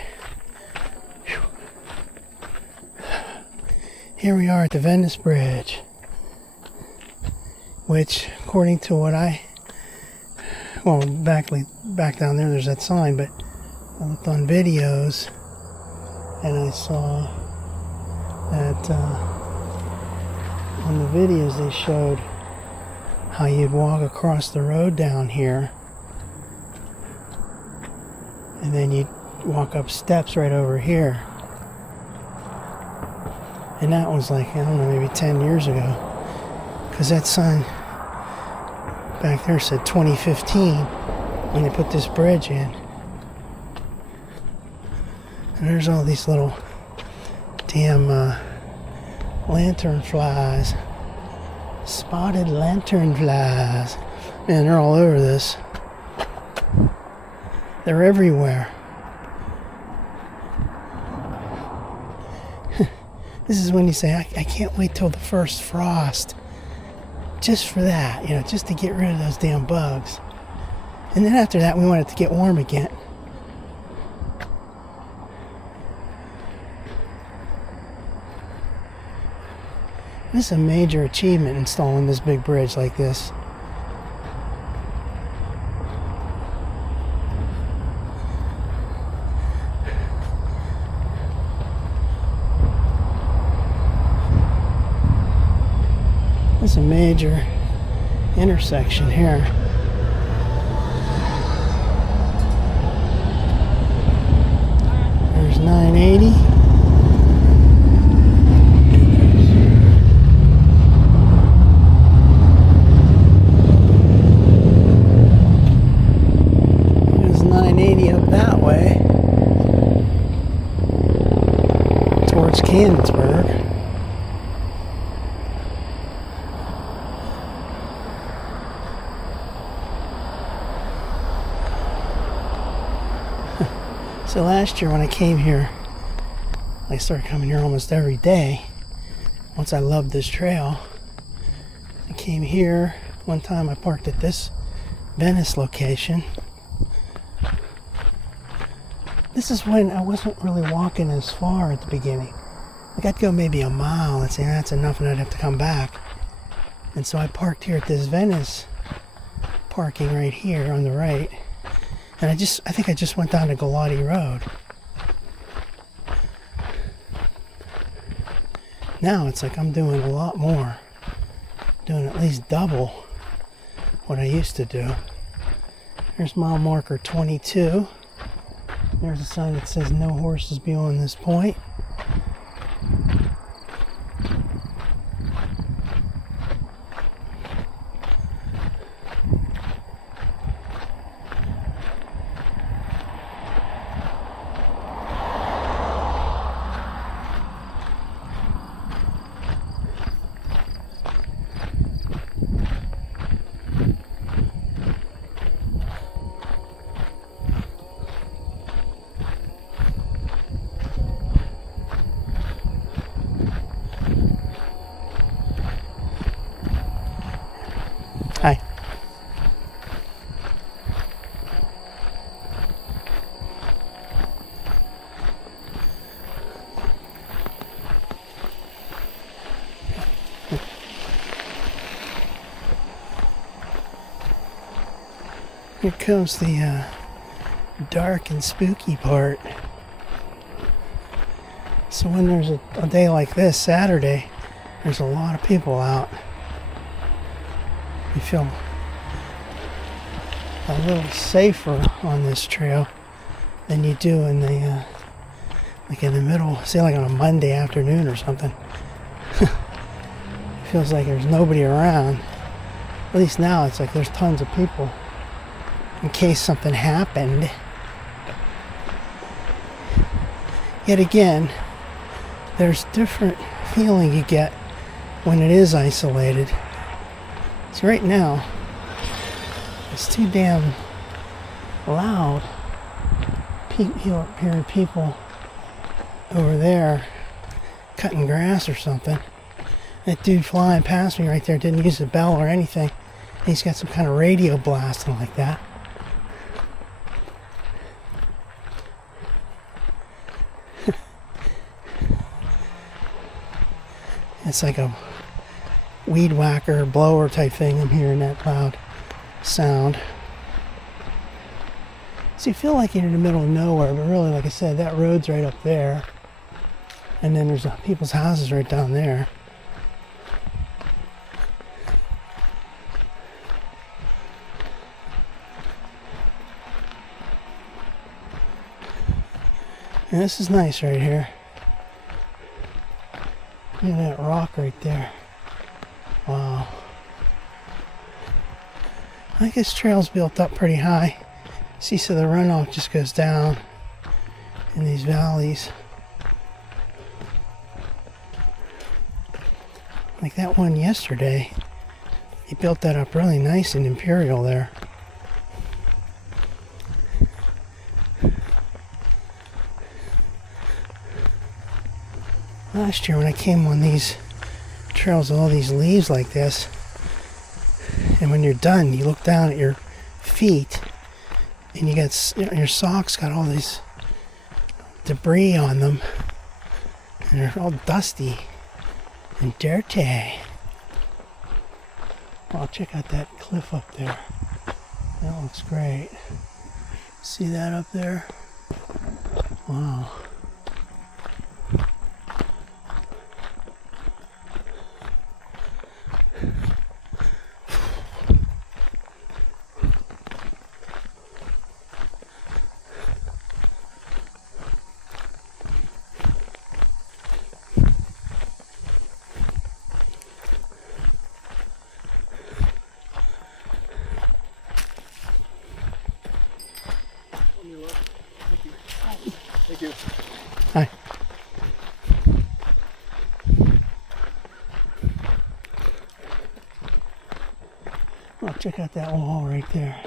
Here we are at the Venice Bridge, which, according to what back down there's that sign, but I looked on videos and I saw that on the videos they showed how you'd walk across the road down here and then you'd walk up steps right over here. And that was like, I don't know, maybe 10 years ago. Because that sign back there said 2015 when they put this bridge in. And there's all these little damn lantern flies Spotted lanternflies. Man, they're all over this. They're everywhere. This is when you say, I can't wait till the first frost. Just for that, just to get rid of those damn bugs. And then after that, we want it to get warm again. This is a major achievement, installing this big bridge like this. This is a major intersection here. There's 980. There's 980 up that way towards Canonsburg. So last year when I came here, I started coming here almost every day. Once I loved this trail, I came here. One time I parked at this Venice location. This is when I wasn't really walking as far at the beginning. Like I'd go maybe a mile and say, that's enough, and I'd have to come back. And so I parked here at this Venice parking right here on the right. And I think I just went down to Galati Road. Now it's like I'm doing a lot more. Doing at least double what I used to do. There's mile marker 22. There's a sign that says no horses beyond this point. Hi. Here comes the dark and spooky part. So when there's a day like this, Saturday, there's a lot of people out. You feel a little safer on this trail than you do in the like in the middle, say like on a Monday afternoon or something. It feels like there's nobody around. At least now it's like there's tons of people in case something happened. Yet again, there's different feeling you get when it is isolated. So right now, it's too damn loud. Hearing people over there cutting grass or something. That dude flying past me right there didn't use a bell or anything. He's got some kind of radio blasting like that. It's like a weed whacker, blower type thing. I'm hearing that loud sound. So you feel like you're in the middle of nowhere, but really, like I said, that road's right up there. And then there's people's houses right down there. And this is nice right here. Look at that rock right there. Wow. I think this trail's built up pretty high. See, so the runoff just goes down in these valleys. Like that one yesterday, They built that up really nice in Imperial there. Last year when I came on these trails with all these leaves like this, and when you're done, you look down at your feet, and you got your socks got all this debris on them, and they're all dusty and dirty. Well, check out that cliff up there. That looks great. See that up there? Wow. Thank you. Hi. Oh, check out that wall right there.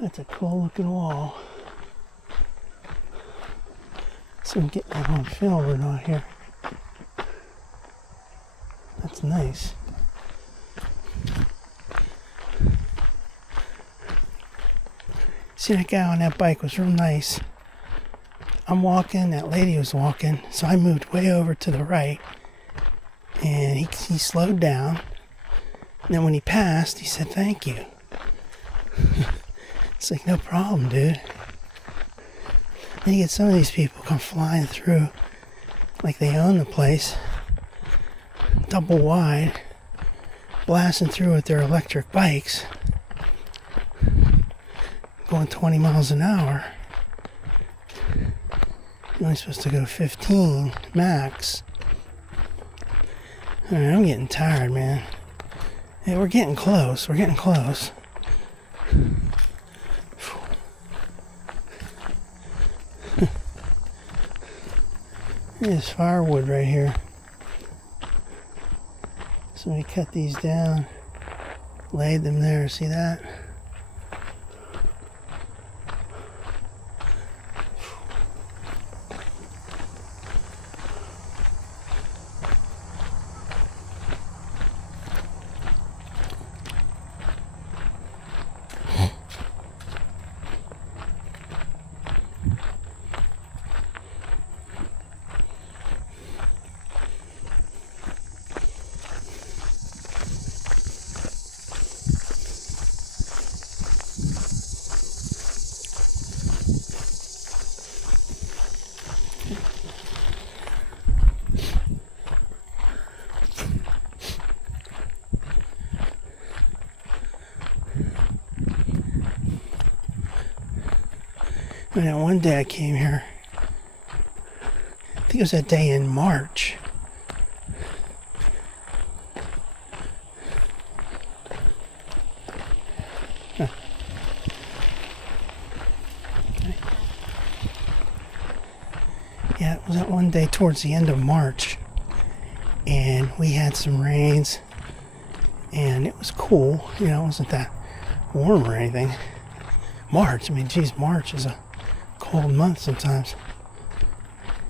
That's a cool looking wall. So I'm getting that on film or not here. That's nice. See, that guy on that bike was real nice. I'm walking, that lady was walking, so I moved way over to the right, and he slowed down, and then when he passed, he said thank you. It's like, no problem, dude. Then you get some of these people come flying through like they own the place, double wide, blasting through with their electric bikes, going 20 miles an hour. You're only supposed to go 15 max. Alright, I'm getting tired, man. Hey, we're getting close. We're getting close. There's firewood right here. Somebody cut these down, laid them there. See that? And then one day I came here, I think it was that day in March. Huh. Okay. Yeah, it was that one day towards the end of March, and we had some rains, and it was cool. You know, it wasn't that warm or anything. March, I mean, geez, March is a cold month sometimes.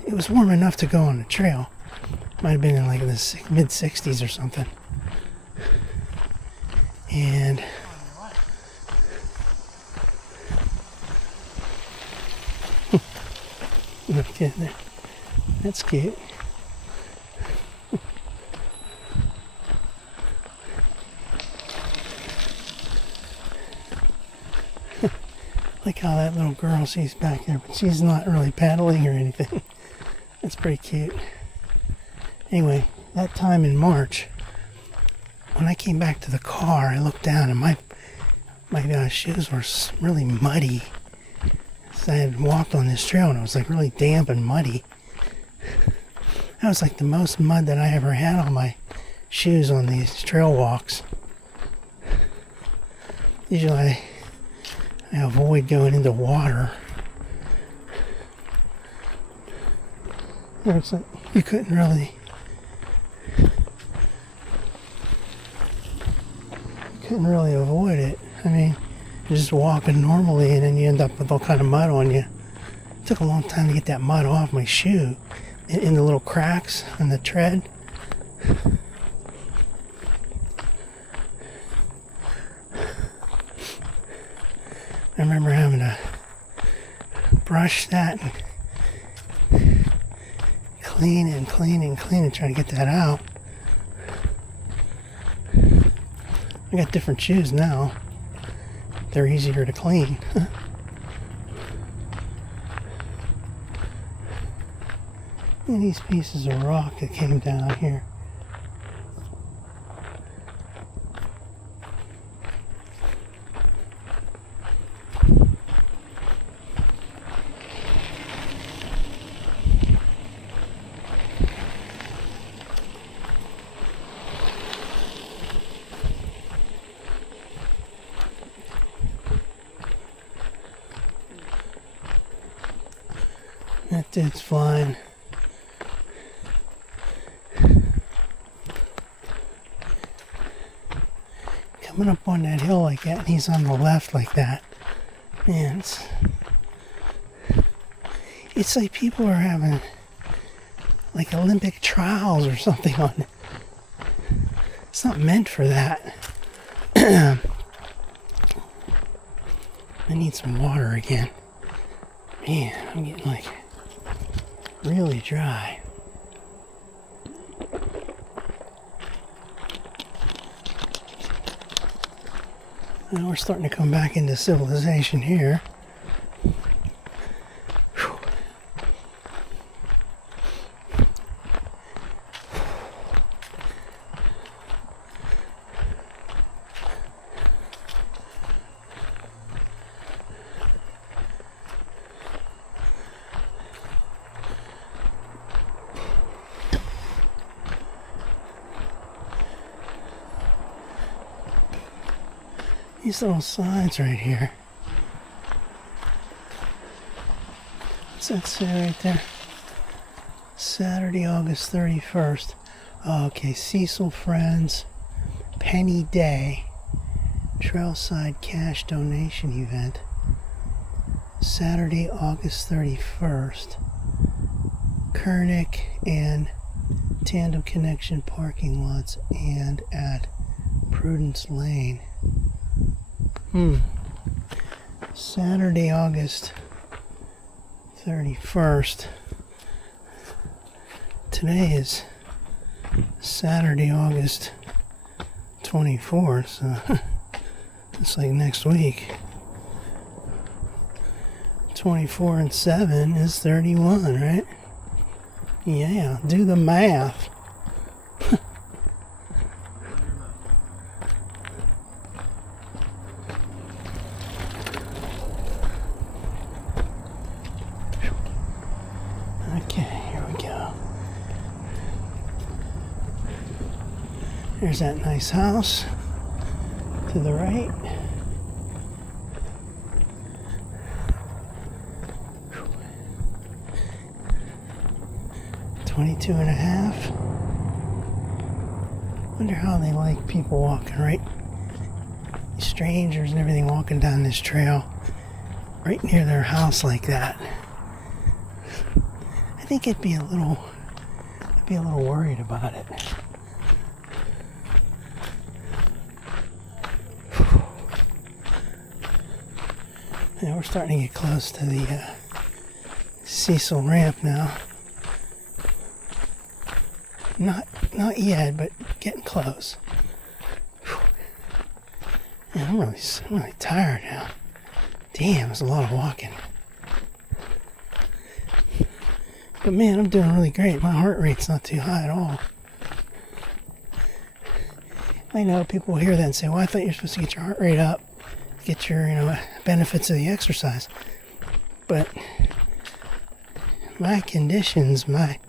It was warm enough to go on the trail. Might have been in like the mid-60s or something. And no kidding. That's cute. Like how that little girl, she's back there, but she's not really paddling or anything. That's pretty cute. Anyway, that time in March, when I came back to the car, I looked down and my shoes were really muddy. So I had walked on this trail and it was like really damp and muddy. That was like the most mud that I ever had on my shoes on these trail walks. Usually I avoid going into water. It's like you couldn't really couldn't really avoid it. I mean, you're just walking normally and then you end up with all kind of mud on you. It took a long time to get that mud off my shoe in the little cracks in the tread. I remember having to brush that and clean and try to get that out. I got different shoes now. They're easier to clean. And these pieces of rock that came down here. That dude's flying. Coming up on that hill like that, and he's on the left like that. Man, it's like people are having like Olympic trials or something on it. It's not meant for that. I need some water again. Man, I'm getting like really dry. Now we're starting to come back into civilization here. Whew. These little signs right here. What's that say right there? Saturday, August 31st. Oh, okay, Cecil Friends Penny Day Trailside Cash Donation Event. Saturday, August 31st. Kernick and Tandem Connection parking lots and at Prudence Lane. Saturday, August 31st. Today is Saturday, August 24th, so it's like next week. 24 and 7 is 31, right? Yeah, do the math. There's that nice house to the right. $22.5. Wonder how they like people walking, right? Strangers and everything walking down this trail right near their house like that. I think I'd be a little worried about it. Yeah, we're starting to get close to the Cecil ramp now. Not yet, but getting close. Yeah, I'm really tired now. Damn, it's a lot of walking. But man, I'm doing really great. My heart rate's not too high at all. I know people will hear that and say, well, I thought you were supposed to get your heart rate up. Get your, benefits of the exercise. But my conditions, my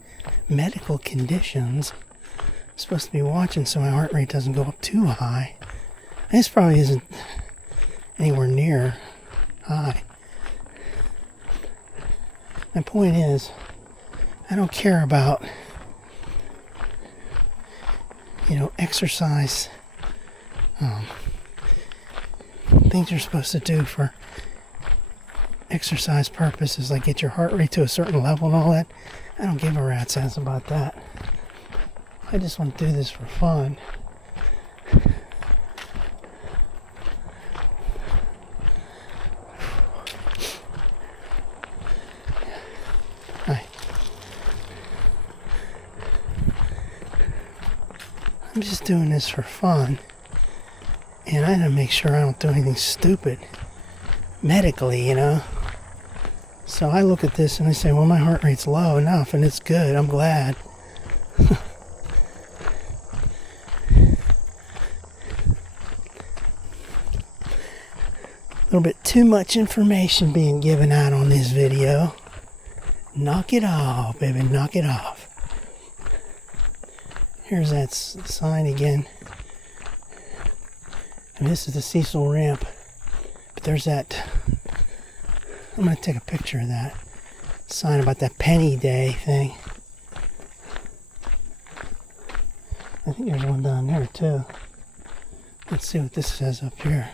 medical conditions, I'm supposed to be watching so my heart rate doesn't go up too high. This probably isn't anywhere near high. My point is, I don't care about, exercise things you're supposed to do for exercise purposes, like get your heart rate to a certain level and all that. I don't give a rat's ass about that. I just want to do this for fun. Hi. I'm just doing this for fun. And I gotta make sure I don't do anything stupid medically, you know. So I look at this and I say, well, my heart rate's low enough and it's good. I'm glad. A little bit too much information being given out on this video. Knock it off, baby. Knock it off. Here's that sign again. And this is the Cecil ramp. But there's that... I'm going to take a picture of that sign about that penny day thing. I think there's one down there too. Let's see what this says up here.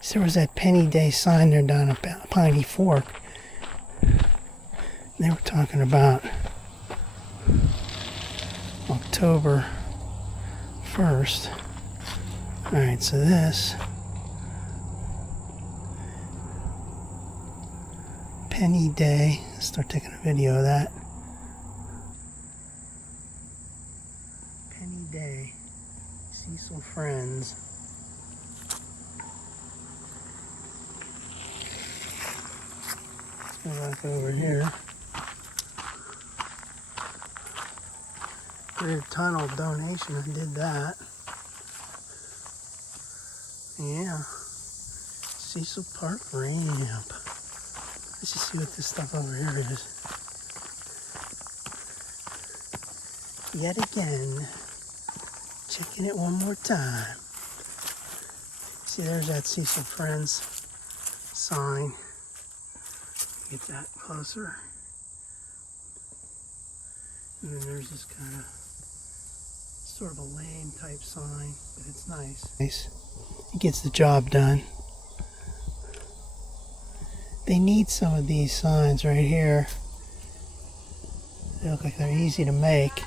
So there was that penny day sign there down at Piney Fork. They were talking about October 1st. Alright, so this Penny Day. Let's start taking a video of that. Penny Day. Cecil Friends. Let's go back over here. Great tunnel donation, I did that. Yeah. Cecil Park ramp. Let's just see what this stuff over here is. Yet again. Checking it one more time. See, there's that Cecil Friends sign. Get that closer. And then there's this kind of sort of a lame type sign, but it's nice. Nice. It gets the job done. They need some of these signs right here. They look like they're easy to make.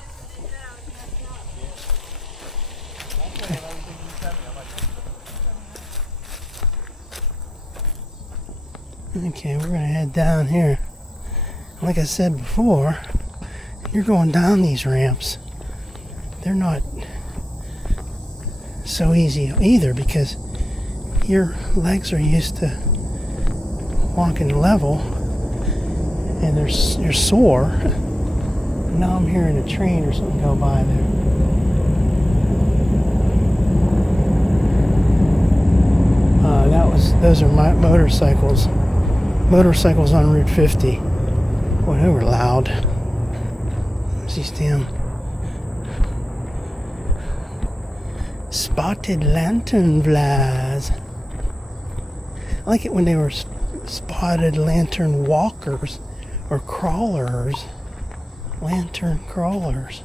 Okay, we're gonna head down here. Like I said before, you're going down these ramps. They're not so easy either because your legs are used to walking level and you're sore. And now I'm hearing a train or something go by there. Those are my motorcycles. Motorcycles on Route 50. Boy, they were loud. There's these damn spotted lantern flies. I like it when they were spotted lantern walkers or crawlers. Lantern crawlers.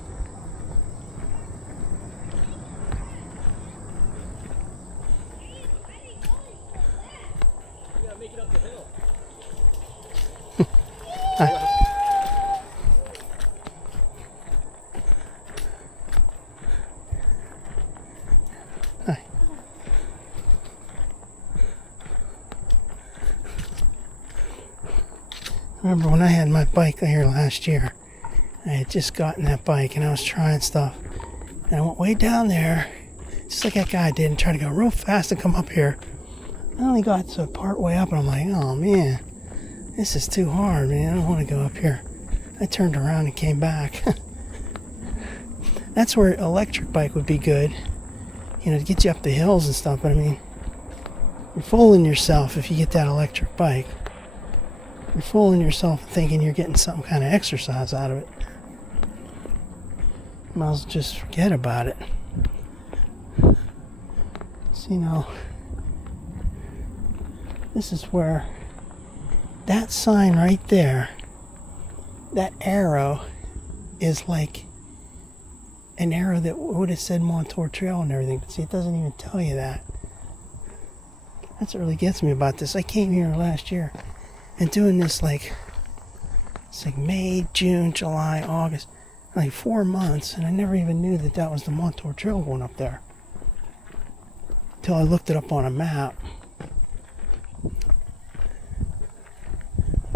Remember when I had my bike here last year, I had just gotten that bike and I was trying stuff. And I went way down there, just like that guy did, and tried to go real fast to come up here. I only got to part way up and I'm like, oh man, this is too hard, man. I don't want to go up here. I turned around and came back. That's where an electric bike would be good, you know, to get you up the hills and stuff. But I mean, you're fooling yourself if you get that electric bike. You're fooling yourself thinking you're getting some kind of exercise out of it. Might as well just forget about it. So, you know, this is where that sign right there that arrow is like an arrow that would have said Montour Trail and everything. But see, it doesn't even tell you that. That's what really gets me about this. I came here last year and doing this it's like May, June, July, August, like 4 months, and I never even knew that that was the Montour Trail going up there until I looked it up on a map.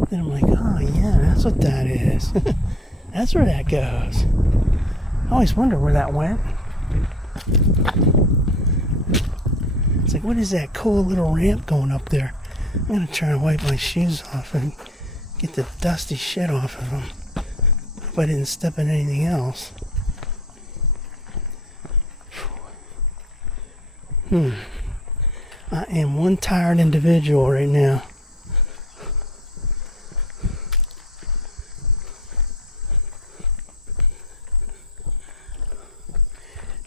Then I'm like, oh yeah, that's what that is. That's where that goes. I always wonder where that went. It's like, what is that cool little ramp going up there? I'm going to try to wipe my shoes off and get the dusty shit off of them. Hope I didn't step in anything else. I am one tired individual right now.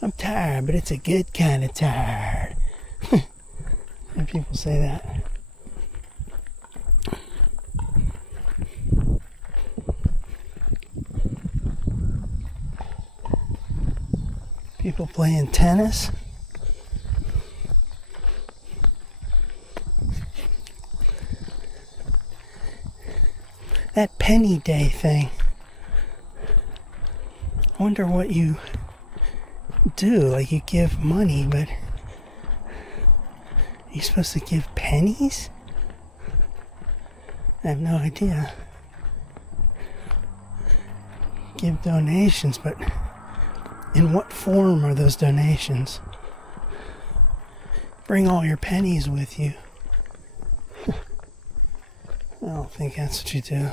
I'm tired, but it's a good kind of tired. And people say that. People playing tennis. That penny day thing. I wonder what you do. Like, you give money, but are you supposed to give pennies? I have no idea. Give donations, but in what form are those donations? Bring all your pennies with you. I don't think that's what you do.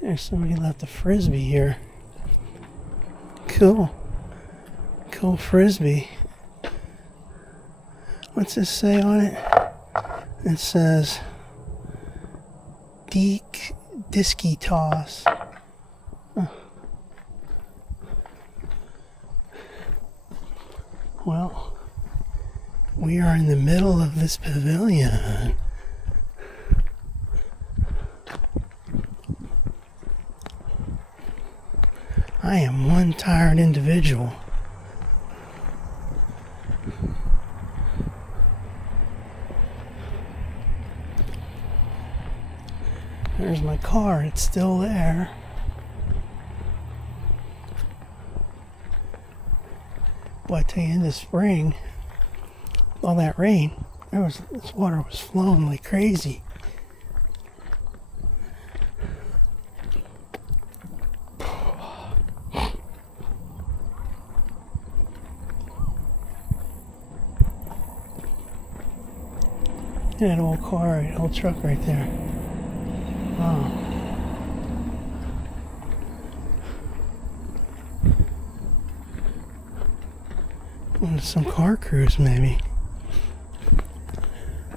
There's somebody left a frisbee here. Cool. Cool frisbee. What's this say on it? It says disky toss. Huh. Well, we are in the middle of this pavilion. I am one tired individual. There's my car, it's still there. Boy, I tell you, in the spring, all that rain, this water was flowing like crazy. That old car, that old truck right there. Wow. Some car cruise, maybe.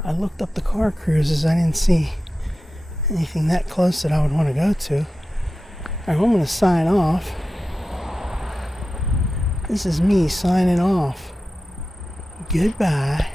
I looked up the car cruises. I didn't see anything that close that I would want to go to. Alright, I'm going to sign off. This is me signing off. Goodbye.